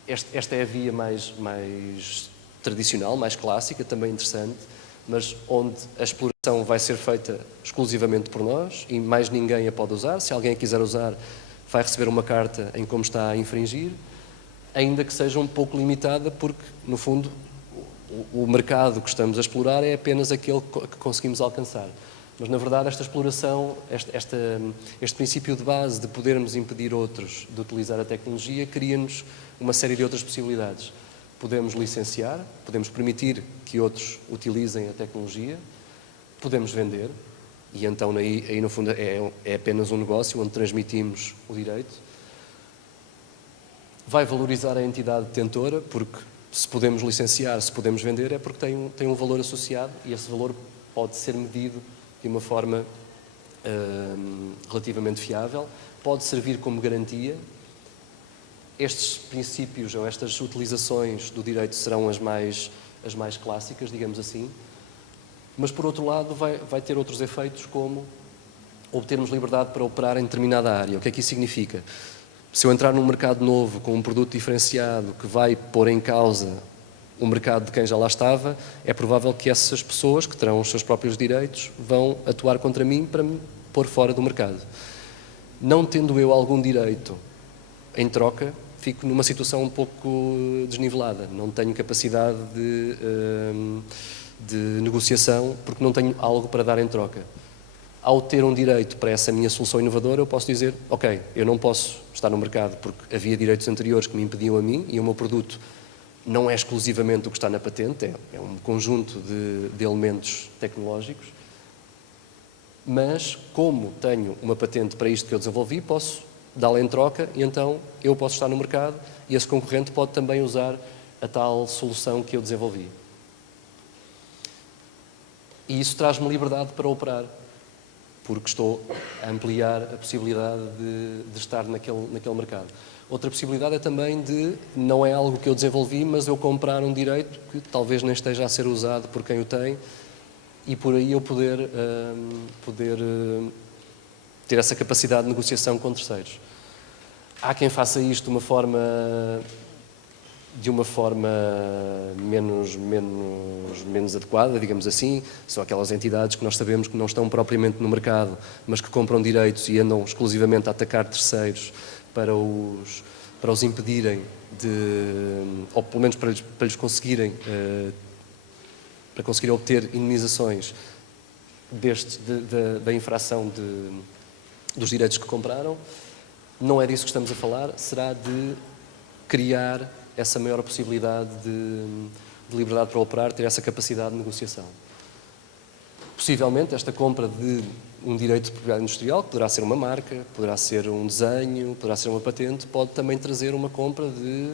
Esta é a via mais tradicional, mais clássica, também interessante, mas onde a exploração vai ser feita exclusivamente por nós e mais ninguém a pode usar. Se alguém a quiser usar, vai receber uma carta em como está a infringir, ainda que seja um pouco limitada, porque, no fundo, o mercado que estamos a explorar é apenas aquele que conseguimos alcançar. Mas, na verdade, esta exploração, este princípio de base de podermos impedir outros de utilizar a tecnologia, cria-nos uma série de outras possibilidades. Podemos licenciar, podemos permitir que outros utilizem a tecnologia, podemos vender, e então aí no fundo é apenas um negócio onde transmitimos o direito. Vai valorizar a entidade detentora, porque se podemos licenciar, se podemos vender, é porque tem um valor associado e esse valor pode ser medido de uma forma relativamente fiável, pode servir como garantia. Estes princípios ou estas utilizações do direito serão as mais clássicas, digamos assim, mas, por outro lado, vai ter outros efeitos, como obtermos liberdade para operar em determinada área. O que é que isso significa? Se eu entrar num mercado novo, com um produto diferenciado, que vai pôr em causa o mercado de quem já lá estava, é provável que essas pessoas, que terão os seus próprios direitos, vão atuar contra mim para me pôr fora do mercado. Não tendo eu algum direito em troca, fico numa situação um pouco desnivelada. Não tenho capacidade de negociação, porque não tenho algo para dar em troca. Ao ter um direito para essa minha solução inovadora, eu posso dizer, ok, eu não posso estar no mercado porque havia direitos anteriores que me impediam a mim e o meu produto não é exclusivamente o que está na patente, é um conjunto de elementos tecnológicos, mas como tenho uma patente para isto que eu desenvolvi, posso dá-la em troca e então eu posso estar no mercado e esse concorrente pode também usar a tal solução que eu desenvolvi. E isso traz-me liberdade para operar, porque estou a ampliar a possibilidade de estar naquele mercado. Outra possibilidade é também não é algo que eu desenvolvi, mas eu comprar um direito que talvez nem esteja a ser usado por quem o tem e por aí eu poder ter essa capacidade de negociação com terceiros. Há quem faça isto de uma forma menos adequada, digamos assim. São aquelas entidades que nós sabemos que não estão propriamente no mercado, mas que compram direitos e andam exclusivamente a atacar terceiros para os impedirem ou pelo menos para lhes conseguirem obter indemnizações da infração dos direitos que compraram. Não é disso que estamos a falar, será de criar essa maior possibilidade de liberdade para operar, ter essa capacidade de negociação. Possivelmente, esta compra de um direito de propriedade industrial, que poderá ser uma marca, poderá ser um desenho, poderá ser uma patente, pode também trazer uma compra de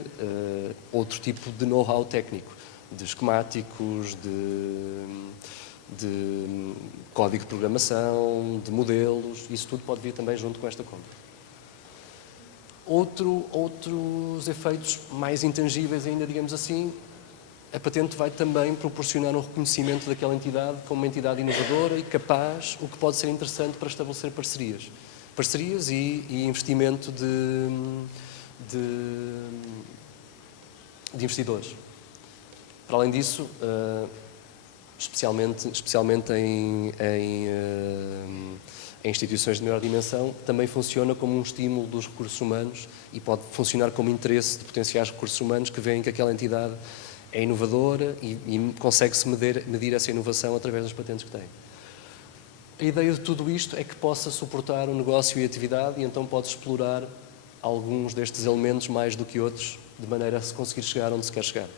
outro tipo de know-how técnico, de esquemáticos, de código de programação, de modelos, isso tudo pode vir também junto com esta compra. Outros efeitos mais intangíveis ainda, digamos assim, a patente vai também proporcionar um reconhecimento daquela entidade como uma entidade inovadora e capaz, o que pode ser interessante para estabelecer parcerias. Parcerias e investimento de investidores. Para além disso, especialmente em instituições de maior dimensão, também funciona como um estímulo dos recursos humanos e pode funcionar como interesse de potenciais recursos humanos que veem que aquela entidade é inovadora e consegue-se medir essa inovação através das patentes que tem. A ideia de tudo isto é que possa suportar o negócio e a atividade e então pode explorar alguns destes elementos mais do que outros, de maneira a se conseguir chegar onde se quer chegar.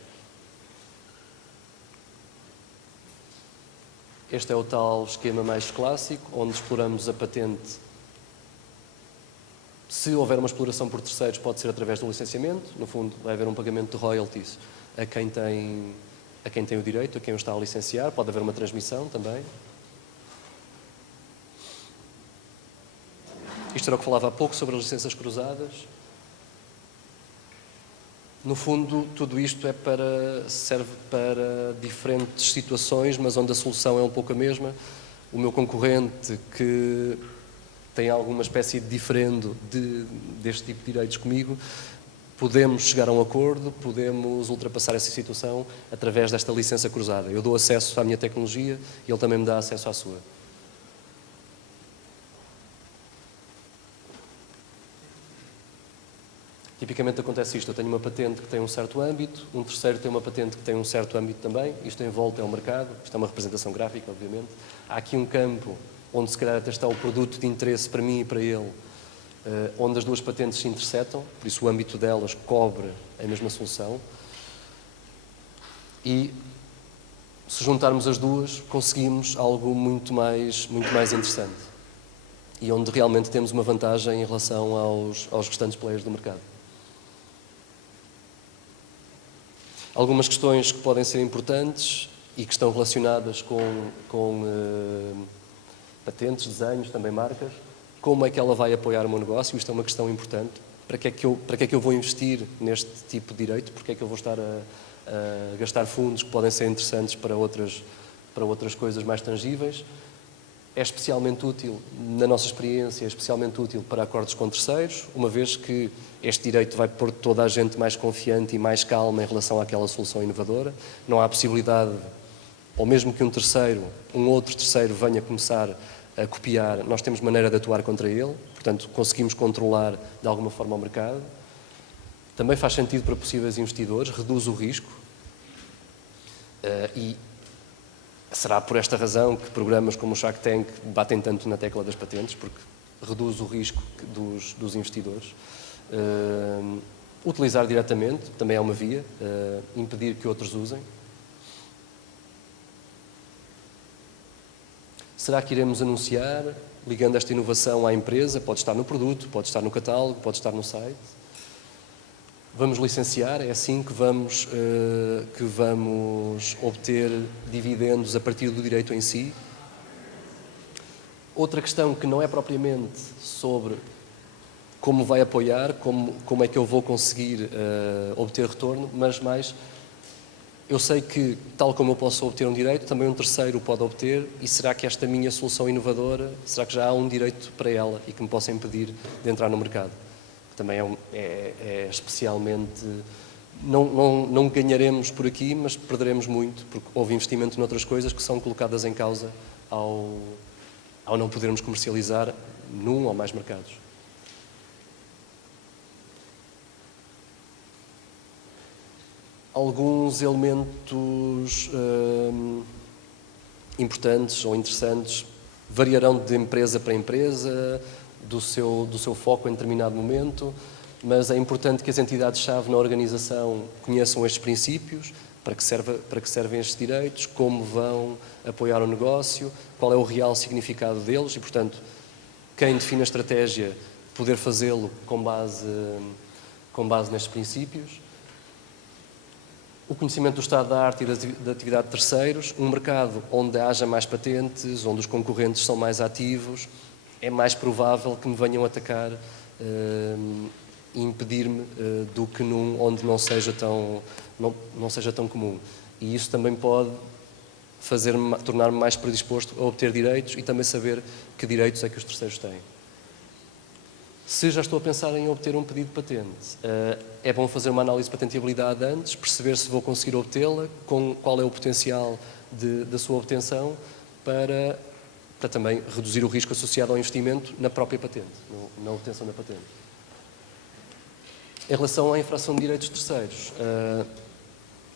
Este é o tal esquema mais clássico, onde exploramos a patente. Se houver uma exploração por terceiros, pode ser através do licenciamento. No fundo, vai haver um pagamento de royalties a quem tem o direito, a quem o está a licenciar. Pode haver uma transmissão também. Isto era o que falava há pouco sobre as licenças cruzadas. No fundo, tudo isto serve para diferentes situações, mas onde a solução é um pouco a mesma. O meu concorrente, que tem alguma espécie de diferendo deste tipo de direitos comigo, podemos chegar a um acordo, podemos ultrapassar essa situação através desta licença cruzada. Eu dou acesso à minha tecnologia e ele também me dá acesso à sua. Tipicamente acontece isto: eu tenho uma patente que tem um certo âmbito, um terceiro tem uma patente que tem um certo âmbito também, isto em volta é o mercado, isto é uma representação gráfica, obviamente. Há aqui um campo onde se calhar até está o produto de interesse para mim e para ele, onde as duas patentes se intersetam, por isso o âmbito delas cobre a mesma solução. E se juntarmos as duas, conseguimos algo muito mais interessante. E onde realmente temos uma vantagem em relação aos restantes players do mercado. Algumas questões que podem ser importantes e que estão relacionadas com patentes, desenhos, também marcas. Como é que ela vai apoiar o meu negócio? Isto é uma questão importante. Para que é que eu vou investir neste tipo de direito? Porque é que eu vou estar a gastar fundos que podem ser interessantes para outras coisas mais tangíveis? É especialmente útil, na nossa experiência, é especialmente útil para acordos com terceiros, uma vez que este direito vai pôr toda a gente mais confiante e mais calma em relação àquela solução inovadora. Não há possibilidade, ou mesmo que um outro terceiro venha começar a copiar, nós temos maneira de atuar contra ele, portanto conseguimos controlar de alguma forma o mercado. Também faz sentido para possíveis investidores, reduz o risco e será por esta razão que programas como o Shark Tank batem tanto na tecla das patentes, porque reduz o risco dos investidores. Utilizar diretamente também é uma via, impedir que outros usem. Será que iremos anunciar, ligando esta inovação à empresa? Pode estar no produto, pode estar no catálogo, pode estar no site. Vamos licenciar, é assim que vamos obter dividendos a partir do direito em si. Outra questão que não é propriamente sobre como vai apoiar, como é que eu vou conseguir obter retorno, mas mais, eu sei que, tal como eu posso obter um direito, também um terceiro pode obter, e será que esta minha solução inovadora, será que já há um direito para ela e que me possa impedir de entrar no mercado? Também é especialmente... Não ganharemos por aqui, mas perderemos muito, porque houve investimento noutras coisas que são colocadas em causa ao não podermos comercializar num ou mais mercados. Alguns elementos importantes ou interessantes variarão de empresa para empresa, do seu foco em determinado momento, mas é importante que as entidades-chave na organização conheçam estes princípios, para que servem estes direitos, como vão apoiar o negócio, qual é o real significado deles e, portanto, quem define a estratégia poder fazê-lo com base nestes princípios. O conhecimento do estado da arte e da atividade de terceiros, um mercado onde haja mais patentes, onde os concorrentes são mais ativos, é mais provável que me venham atacar e impedir-me do que num onde não seja tão comum. E isso também pode tornar-me mais predisposto a obter direitos e também saber que direitos é que os terceiros têm. Se já estou a pensar em obter um pedido de patente, é bom fazer uma análise de patentabilidade antes, perceber se vou conseguir obtê-la, qual é o potencial da sua obtenção, para também reduzir o risco associado ao investimento na própria patente, na obtenção da patente. Em relação à infração de direitos terceiros,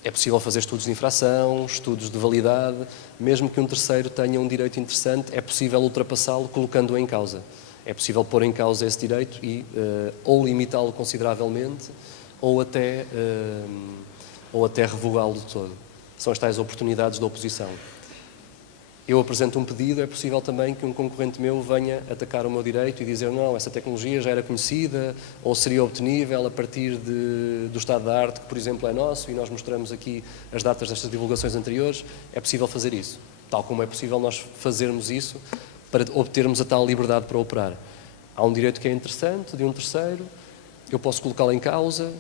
é possível fazer estudos de infração, estudos de validade, mesmo que um terceiro tenha um direito interessante, é possível ultrapassá-lo colocando-o em causa. É possível pôr em causa esse direito e ou limitá-lo consideravelmente ou até revogá-lo de todo. São as tais oportunidades de oposição. Eu apresento um pedido, é possível também que um concorrente meu venha atacar o meu direito e dizer não, essa tecnologia já era conhecida ou seria obtenível a partir do estado da arte, que por exemplo é nosso, e nós mostramos aqui as datas destas divulgações anteriores. É possível fazer isso, tal como é possível nós fazermos isso para obtermos a tal liberdade para operar. Há um direito que é interessante, de um terceiro, eu posso colocá-lo em causa,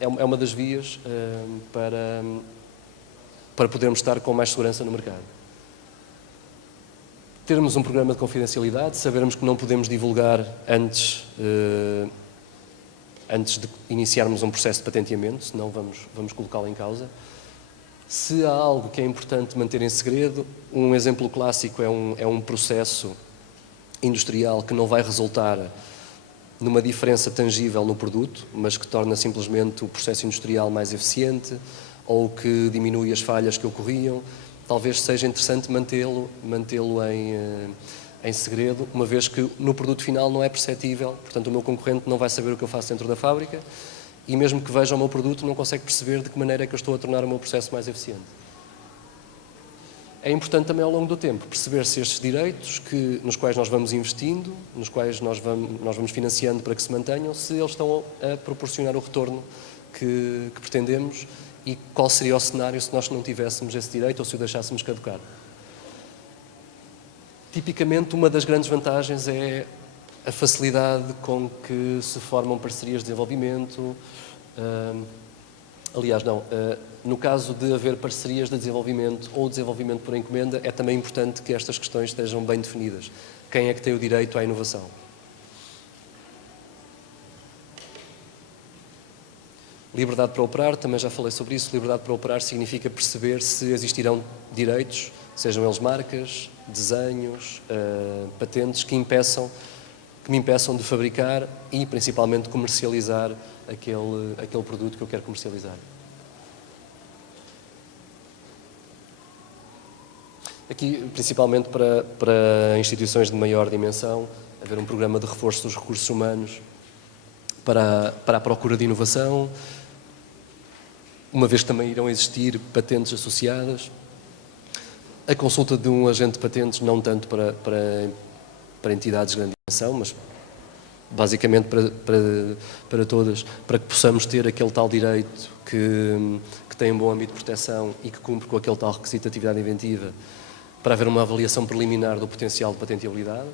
é uma das vias para podermos estar com mais segurança no mercado. Termos um programa de confidencialidade, sabermos que não podemos divulgar antes de iniciarmos um processo de patenteamento, senão vamos colocá-lo em causa. Se há algo que é importante manter em segredo, um exemplo clássico é um processo industrial que não vai resultar numa diferença tangível no produto, mas que torna simplesmente o processo industrial mais eficiente ou que diminui as falhas que ocorriam. Talvez seja interessante mantê-lo em segredo, uma vez que no produto final não é perceptível, portanto o meu concorrente não vai saber o que eu faço dentro da fábrica e mesmo que veja o meu produto não consegue perceber de que maneira é que eu estou a tornar o meu processo mais eficiente. É importante também ao longo do tempo perceber se estes direitos nos quais nós vamos investindo, nos quais nós vamos financiando para que se mantenham, se eles estão a proporcionar o retorno que pretendemos e qual seria o cenário se nós não tivéssemos esse direito ou se o deixássemos caducar. Tipicamente, uma das grandes vantagens é a facilidade com que se formam parcerias de desenvolvimento. No caso de haver parcerias de desenvolvimento ou desenvolvimento por encomenda, é também importante que estas questões estejam bem definidas. Quem é que tem o direito à inovação? Liberdade para operar, também já falei sobre isso. Liberdade para operar significa perceber se existirão direitos, sejam eles marcas, desenhos, patentes, que me impeçam de fabricar e, principalmente, comercializar aquele produto que eu quero comercializar. Aqui, principalmente para instituições de maior dimensão, haver um programa de reforço dos recursos humanos para a procura de inovação, uma vez que também irão existir patentes associadas. A consulta de um agente de patentes, não tanto para entidades de grande dimensão, mas basicamente para todas, para que possamos ter aquele tal direito que tem um bom âmbito de proteção e que cumpre com aquele tal requisito de atividade inventiva, para haver uma avaliação preliminar do potencial de patenteabilidade.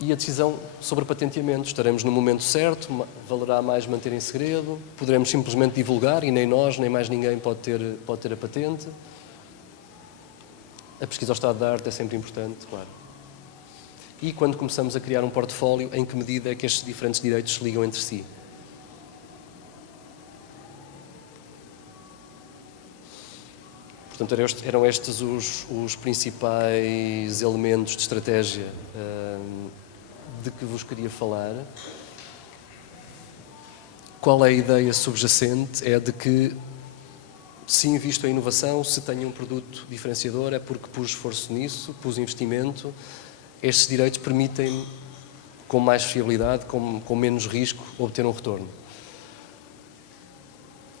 E a decisão sobre patenteamento. Estaremos no momento certo, valerá mais manter em segredo, poderemos simplesmente divulgar e nem nós, nem mais ninguém pode ter a patente. A pesquisa ao estado da arte é sempre importante, claro. E quando começamos a criar um portfólio, em que medida é que estes diferentes direitos se ligam entre si? Portanto, eram estes os principais elementos de estratégia de que vos queria falar. Qual é a ideia subjacente? É de que se invisto em inovação, se tenho um produto diferenciador, é porque pus esforço nisso, pus investimento. Estes direitos permitem-me, com mais fiabilidade, com menos risco, obter um retorno.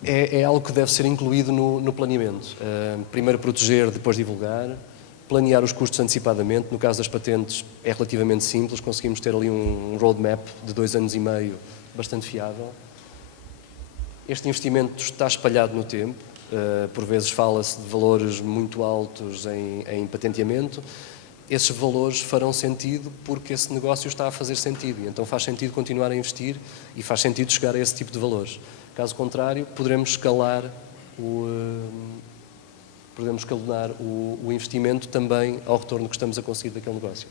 É algo que deve ser incluído no planeamento. Primeiro proteger, depois divulgar. Planear os custos antecipadamente. No caso das patentes é relativamente simples, conseguimos ter ali um roadmap de 2 anos e meio bastante fiável. Este investimento está espalhado no tempo, por vezes fala-se de valores muito altos em patenteamento. Esses valores farão sentido porque esse negócio está a fazer sentido, e então faz sentido continuar a investir e faz sentido chegar a esse tipo de valores. Caso contrário, poderemos escalar podemos escalonar o investimento também ao retorno que estamos a conseguir daquele negócio.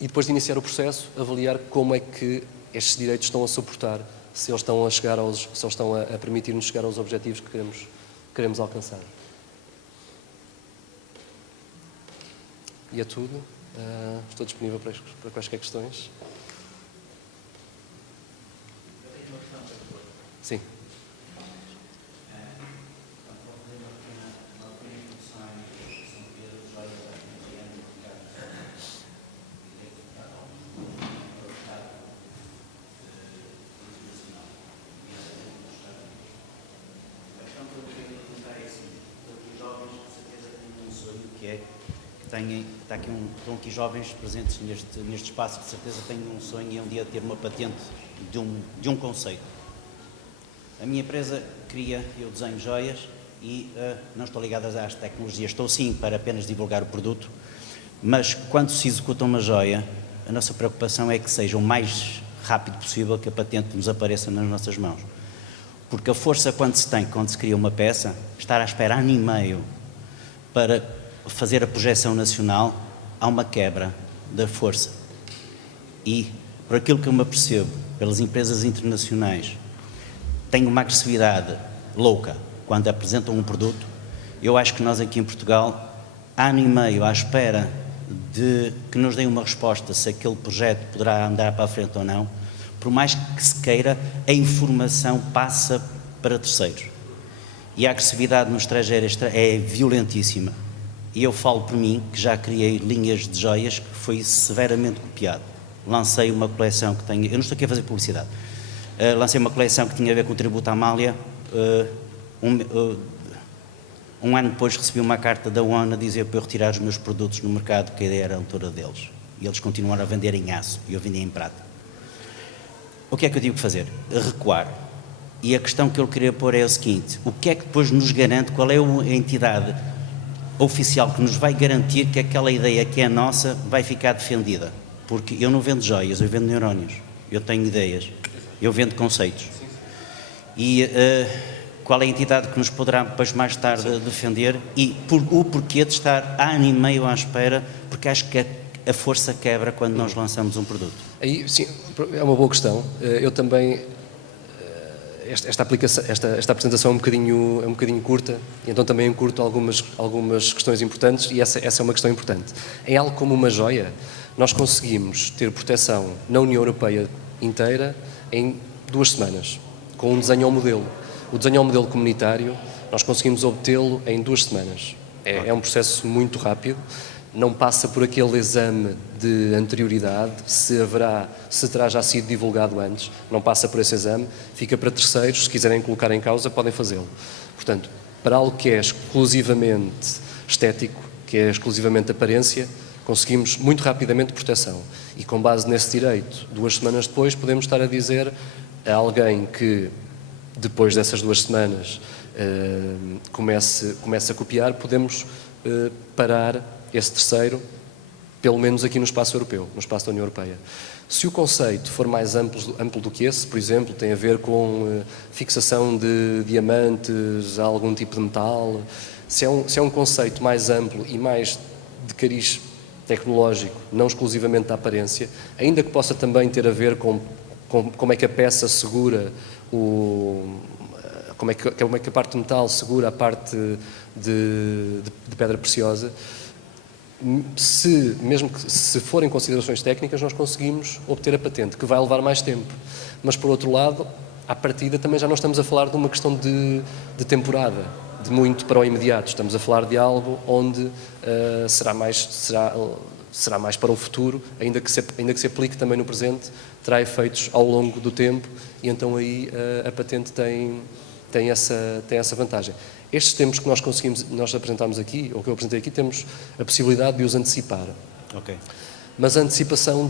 E depois de iniciar o processo, avaliar como é que estes direitos estão a suportar, se eles estão a permitir-nos chegar aos objetivos que queremos alcançar. E é tudo. Estou disponível para quaisquer questões. Sim. Estão aqui jovens presentes neste espaço que de certeza têm um sonho e um dia ter uma patente de um conceito. A minha empresa eu desenho joias e não estou ligado às tecnologias, estou sim para apenas divulgar o produto, mas quando se executa uma joia, a nossa preocupação é que seja o mais rápido possível que a patente nos apareça nas nossas mãos. Porque a força quando se cria uma peça, estar à espera ano e meio para fazer a projeção nacional, há uma quebra da força. E, por aquilo que eu me apercebo, pelas empresas internacionais, têm uma agressividade louca quando apresentam um produto. Eu acho que nós aqui em Portugal, ano e meio à espera de que nos deem uma resposta se aquele projeto poderá andar para a frente ou não, por mais que se queira, a informação passa para terceiros. E a agressividade no estrangeiro é violentíssima. E eu falo por mim, que já criei linhas de joias, que foi severamente copiado. Lancei uma coleção que tem... Eu não estou aqui a fazer publicidade. Lancei uma coleção que tinha a ver com o tributo à Amália. Um ano depois recebi uma carta da ONU a dizer para eu retirar os meus produtos no mercado, que a ideia era a autora deles. E eles continuaram a vender em aço e eu vendia em prata. O que é que eu tive que fazer? Recuar. E a questão que eu queria pôr é o seguinte: o que é que depois nos garante, qual é a entidade oficial que nos vai garantir que aquela ideia que é nossa vai ficar defendida? Porque eu não vendo joias, eu vendo neurónios, eu tenho ideias, eu vendo conceitos. E qual é a entidade que nos poderá depois mais tarde defender e o porquê de estar ano e meio à espera, porque acho que a força quebra quando nós lançamos um produto. Aí, sim, é uma boa questão. Eu também, esta apresentação é um bocadinho curta, e então também encurto algumas questões importantes, e essa é uma questão importante. Em algo como uma joia, nós conseguimos ter proteção na União Europeia inteira em 2 semanas, com um desenho ao modelo. O desenho ao modelo comunitário, nós conseguimos obtê-lo em 2 semanas. É um processo muito rápido, não passa por aquele exame de anterioridade, se terá já sido divulgado antes, não passa por esse exame, fica para terceiros, se quiserem colocar em causa, podem fazê-lo. Portanto, para algo que é exclusivamente estético, que é exclusivamente aparência, conseguimos muito rapidamente proteção. E com base nesse direito, 2 semanas depois, podemos estar a dizer a alguém que, depois dessas 2 semanas, comece a copiar, podemos parar esse terceiro, pelo menos aqui no espaço europeu, no espaço da União Europeia. Se o conceito for mais amplo do que esse, por exemplo, tem a ver com fixação de diamantes a algum tipo de metal, se é um conceito mais amplo e mais de cariz tecnológico, não exclusivamente da aparência, ainda que possa também ter a ver com como é que a peça segura como é que a parte de metal segura a parte de pedra preciosa, mesmo que se forem considerações técnicas, nós conseguimos obter a patente, que vai levar mais tempo. Mas, por outro lado, à partida também já não estamos a falar de uma questão de temporada, de muito para o imediato. Estamos a falar de algo onde será mais para o futuro, ainda que se aplique também no presente, terá efeitos ao longo do tempo, e então aí a patente tem essa vantagem. Estes tempos que nós apresentámos aqui, ou que eu apresentei aqui, temos a possibilidade de os antecipar. Ok. Mas a antecipação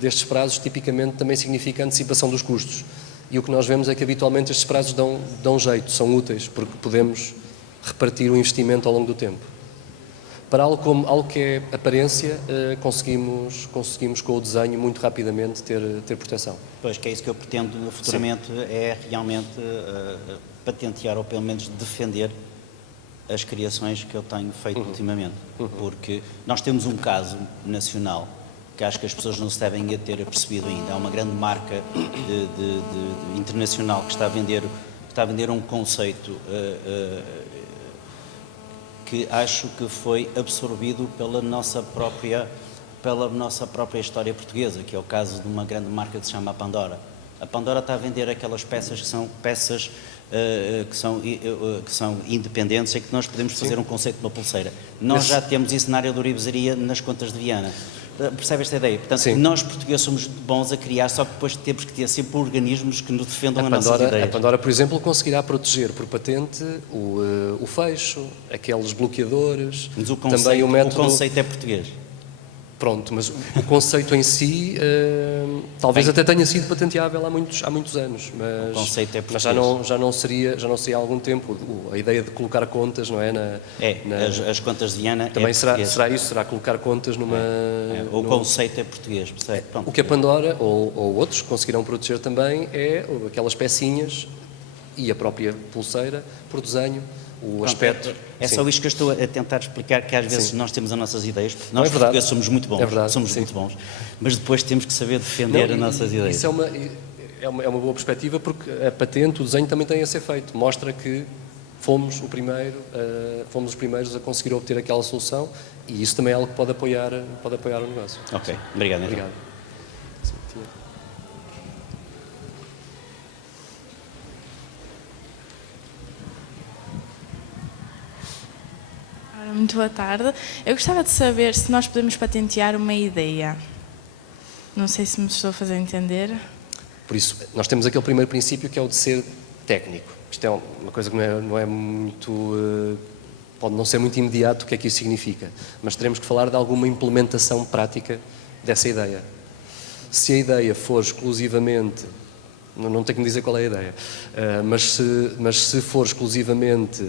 destes prazos tipicamente também significa a antecipação dos custos. E o que nós vemos é que habitualmente estes prazos dão jeito, são úteis, porque podemos repartir o investimento ao longo do tempo. Para algo que é aparência, conseguimos com o desenho muito rapidamente ter proteção. Pois, que é isso que eu pretendo futuramente. Sim. É realmente patentear ou pelo menos defender as criações que eu tenho feito ultimamente. Porque nós temos um caso nacional que acho que as pessoas não se devem ter percebido ainda. Há uma grande marca internacional que está a vender um conceito que acho que foi absorvido pela nossa própria história portuguesa, que é o caso de uma grande marca que se chama a Pandora. A Pandora está a vender aquelas peças que são peças que são independentes e que nós podemos fazer um conceito de uma pulseira. Nós já temos isso na área da ourivesaria nas contas de Viana. Percebe esta ideia? Portanto, sim, nós portugueses somos bons a criar, só que depois temos que ter sempre organismos que nos defendam as nossas ideias. A Pandora, por exemplo, conseguirá proteger por patente o fecho, aqueles bloqueadores, mas também o método... O conceito é português. Pronto, mas o conceito em si talvez até tenha sido patenteável há muitos anos, mas, O conceito é mas já não seria há algum tempo. A ideia de colocar contas, não é? As contas de Viana Também é será português. isso? Será colocar contas numa... O conceito é português, percebe? Pronto. O que a Pandora ou outros conseguirão proteger também é aquelas pecinhas e a própria pulseira por desenho, o aspecto. É sim. só isto que eu estou a tentar explicar, que às vezes Sim. nós temos as nossas ideias, porque Não, nós é verdade. portugueses somos muito bons, É verdade, somos sim. muito bons, mas depois temos que saber defender Não, as nossas ideias. Isso é uma boa perspectiva, porque a patente, o desenho também tem a ser feito. Mostra que fomos os primeiros a conseguir obter aquela solução, e isso também é algo que pode apoiar o negócio. Ok, obrigado. Então. Obrigado. Sim, tinha- Ora, muito boa tarde. Eu gostava de saber se nós podemos patentear uma ideia. Não sei se me estou a fazer entender. Por isso, nós temos aquele primeiro princípio que é o de ser técnico. Isto é uma coisa que não é muito... pode não ser muito imediato o que é que isso significa, mas teremos que falar de alguma implementação prática dessa ideia. Se a ideia for exclusivamente... Não tenho que me dizer qual é a ideia, mas se for exclusivamente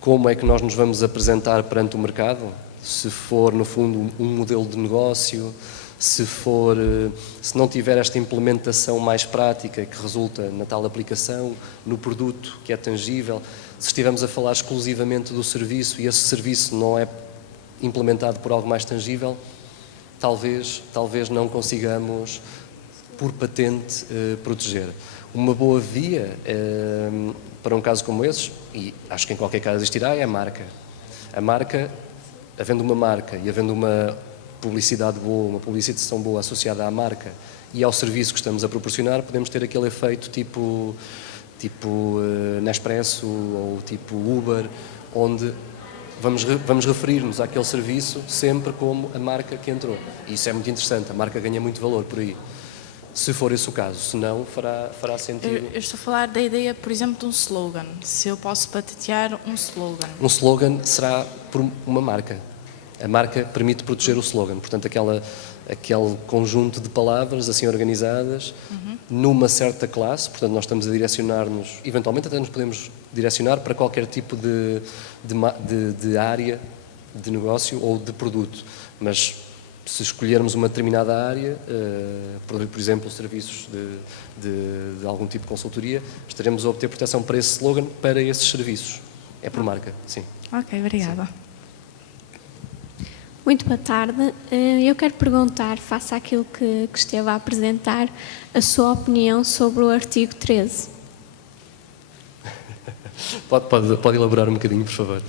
como é que nós nos vamos apresentar perante o mercado, se for, no fundo, um modelo de negócio, se não tiver esta implementação mais prática que resulta na tal aplicação, no produto que é tangível, se estivermos a falar exclusivamente do serviço e esse serviço não é implementado por algo mais tangível, talvez não consigamos, por patente, proteger. Uma boa via para um caso como esse, e acho que em qualquer caso existirá, é a marca. A marca, havendo uma marca e havendo uma publicidade boa, uma publicitação boa associada à marca e ao serviço que estamos a proporcionar, podemos ter aquele efeito tipo Nespresso ou tipo Uber, onde vamos referir-nos àquele serviço sempre como a marca que entrou. E isso é muito interessante, a marca ganha muito valor por aí. Se for esse o caso, se não, fará sentido. Eu estou a falar da ideia, por exemplo, de um slogan. Se eu posso patentear um slogan. Um slogan será por uma marca. A marca permite proteger o slogan. Portanto, aquele conjunto de palavras assim organizadas numa certa classe. Portanto, nós estamos a direcionar-nos, eventualmente até nos podemos direcionar para qualquer tipo de área de negócio ou de produto. Mas se escolhermos uma determinada área, por exemplo, serviços de algum tipo de consultoria, estaremos a obter proteção para esse slogan, para esses serviços. É por marca, sim. Ok, obrigada. Muito boa tarde. Eu quero perguntar, face àquilo que esteve a apresentar, a sua opinião sobre o artigo 13. Pode elaborar um bocadinho, por favor.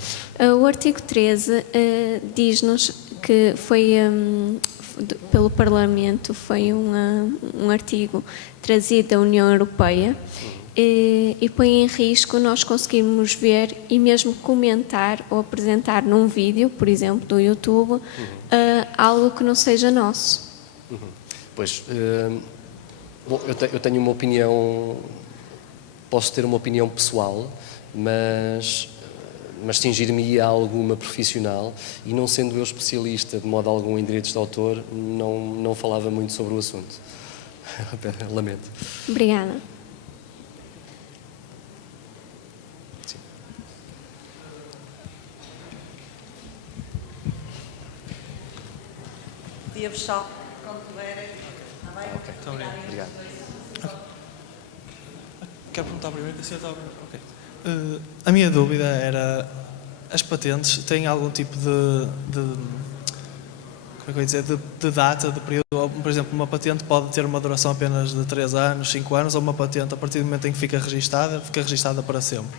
O artigo 13 diz-nos que foi, pelo Parlamento, foi um artigo trazido da União Europeia e põe em risco nós conseguirmos ver e mesmo comentar ou apresentar num vídeo, por exemplo, do YouTube, algo que não seja nosso. Pois, bom, eu tenho uma opinião, posso ter uma opinião pessoal, mas cingir-me a alguma profissional, e não sendo eu especialista de modo algum em direitos de autor, não falava muito sobre o assunto. Lamento. Obrigada. Sim. Dia-vos só, quando puderem. Está bem? Ok, obrigado. Quero perguntar primeiro, que a senhora está... Ok. A minha dúvida era, as patentes têm algum tipo como é que eu ia dizer, de data, de período? Por exemplo, uma patente pode ter uma duração apenas de 3 anos, 5 anos, ou uma patente, a partir do momento em que fica registada para sempre?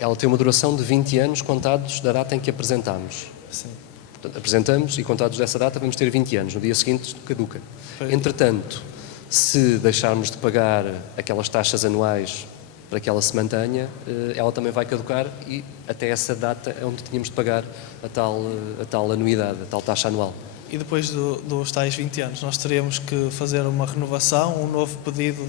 Ela tem uma duração de 20 anos contados da data em que apresentamos. Sim. Portanto, apresentamos e contados dessa data vamos ter 20 anos. No dia seguinte caduca. Entretanto, se deixarmos de pagar aquelas taxas anuais para que ela se mantenha, ela também vai caducar e até essa data é onde tínhamos de pagar a tal anuidade, a tal taxa anual. E depois dos tais 20 anos, nós teríamos que fazer uma renovação, um novo pedido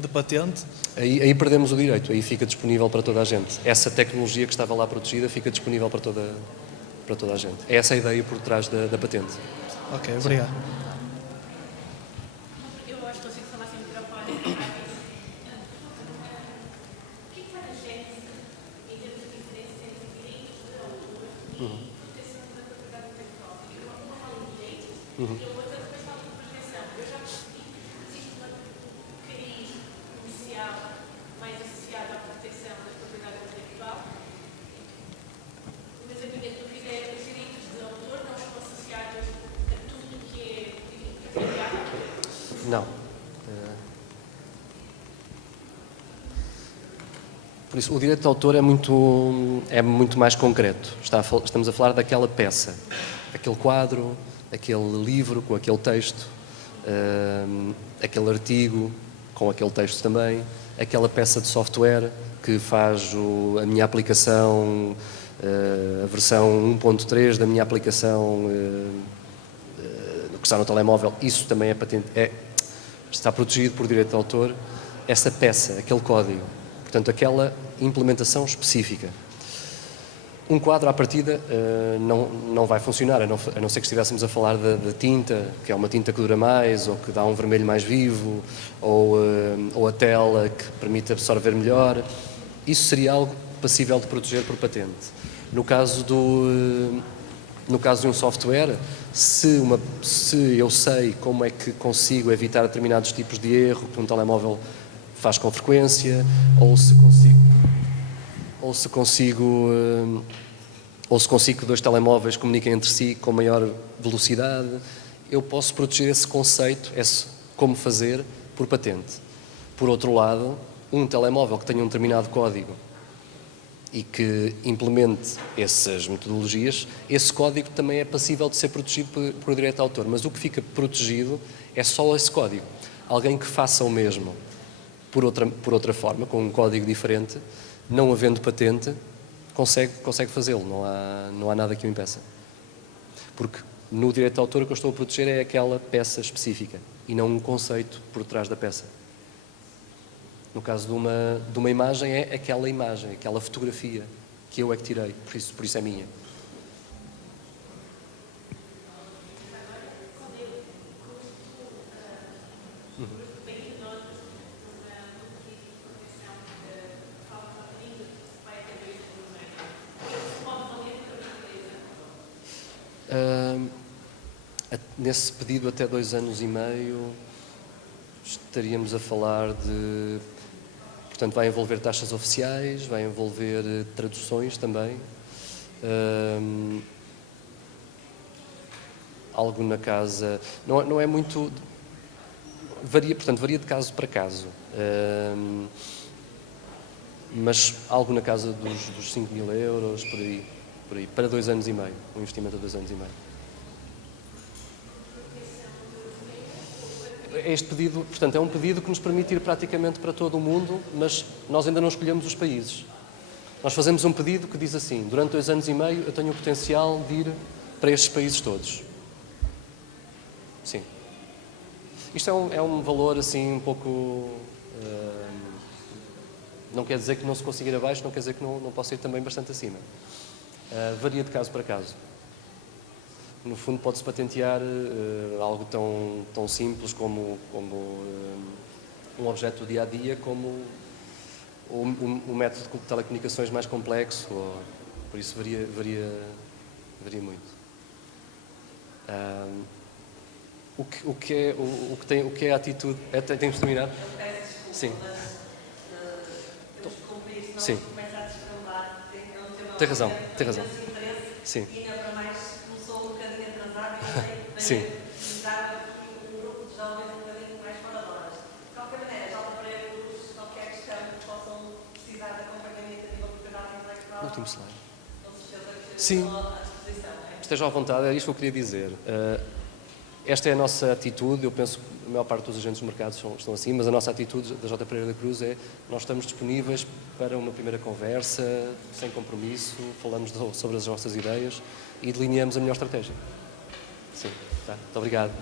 de patente? Aí perdemos o direito, aí fica disponível para toda a gente. Essa tecnologia que estava lá protegida fica disponível para toda a gente. É essa a ideia por trás da patente. Ok, obrigado. Eu acho que consigo falar sem microfone. Não. Por isso, o direito de autor é muito mais concreto. Estamos a falar daquela peça, aquele quadro, aquele livro com aquele texto, aquele artigo com aquele texto também, aquela peça de software que faz a minha aplicação, a versão 1.3 da minha aplicação que está no telemóvel. Isso também está protegido por direito de autor, essa peça, aquele código. Portanto, aquela implementação específica. Um quadro, à partida, não vai funcionar, a não ser que estivéssemos a falar da tinta, que é uma tinta que dura mais, ou que dá um vermelho mais vivo, ou a tela que permite absorver melhor. Isso seria algo passível de proteger por patente. No caso de um software, se eu sei como é que consigo evitar determinados tipos de erro que um telemóvel faz com frequência, ou se consigo que dois telemóveis comuniquem entre si com maior velocidade, eu posso proteger esse conceito, como fazer, por patente. Por outro lado, um telemóvel que tenha um determinado código e que implemente essas metodologias, esse código também é passível de ser protegido por direito de autor, mas o que fica protegido é só esse código. Alguém que faça o mesmo por outra forma, com um código diferente, não havendo patente, consegue fazê-lo, não há nada que o impeça. Porque no direito de autor o que eu estou a proteger é aquela peça específica e não um conceito por trás da peça. No caso de uma imagem, é aquela imagem, aquela fotografia que eu é que tirei, por isso é minha. Nesse pedido até 2 anos e meio estaríamos a falar de... Portanto, vai envolver taxas oficiais, vai envolver traduções também. Algo na casa... Não é muito... Varia de caso para caso. Mas algo na casa dos 5.000 euros, por aí, para 2 anos e meio. Um investimento de 2 anos e meio. Este pedido, portanto, é um pedido que nos permite ir praticamente para todo o mundo, mas nós ainda não escolhemos os países. Nós fazemos um pedido que diz assim: durante 2 anos e meio eu tenho o potencial de ir para estes países todos. Sim. Isto é um valor assim um pouco... não quer dizer que não se consiga ir abaixo, não quer dizer que não possa ir também bastante acima. Varia de caso para caso. No fundo, pode-se patentear algo tão simples como um objeto do dia-a-dia, como um método de telecomunicações mais complexo. Por isso, varia muito. O que é a atitude... Temos de terminar? Sim. Sim. Tem razão. Sim. Sim. Precisava que um grupo de jovens um bocadinho mais fora de horas. De qualquer maneira, já para qualquer questão que possam precisar de acompanhamento a nível de propriedade intelectual. Último slide. Com certeza que Sim. estejam à disposição, não é? Esteja à vontade, é isto que eu queria dizer. Esta é a nossa atitude, eu penso que a maior parte dos agentes do mercado estão assim, mas a nossa atitude da J. Pereira da Cruz é: nós estamos disponíveis para uma primeira conversa, sem compromisso, falamos sobre as nossas ideias e delineamos a melhor estratégia. Sim, tá. Muito obrigado.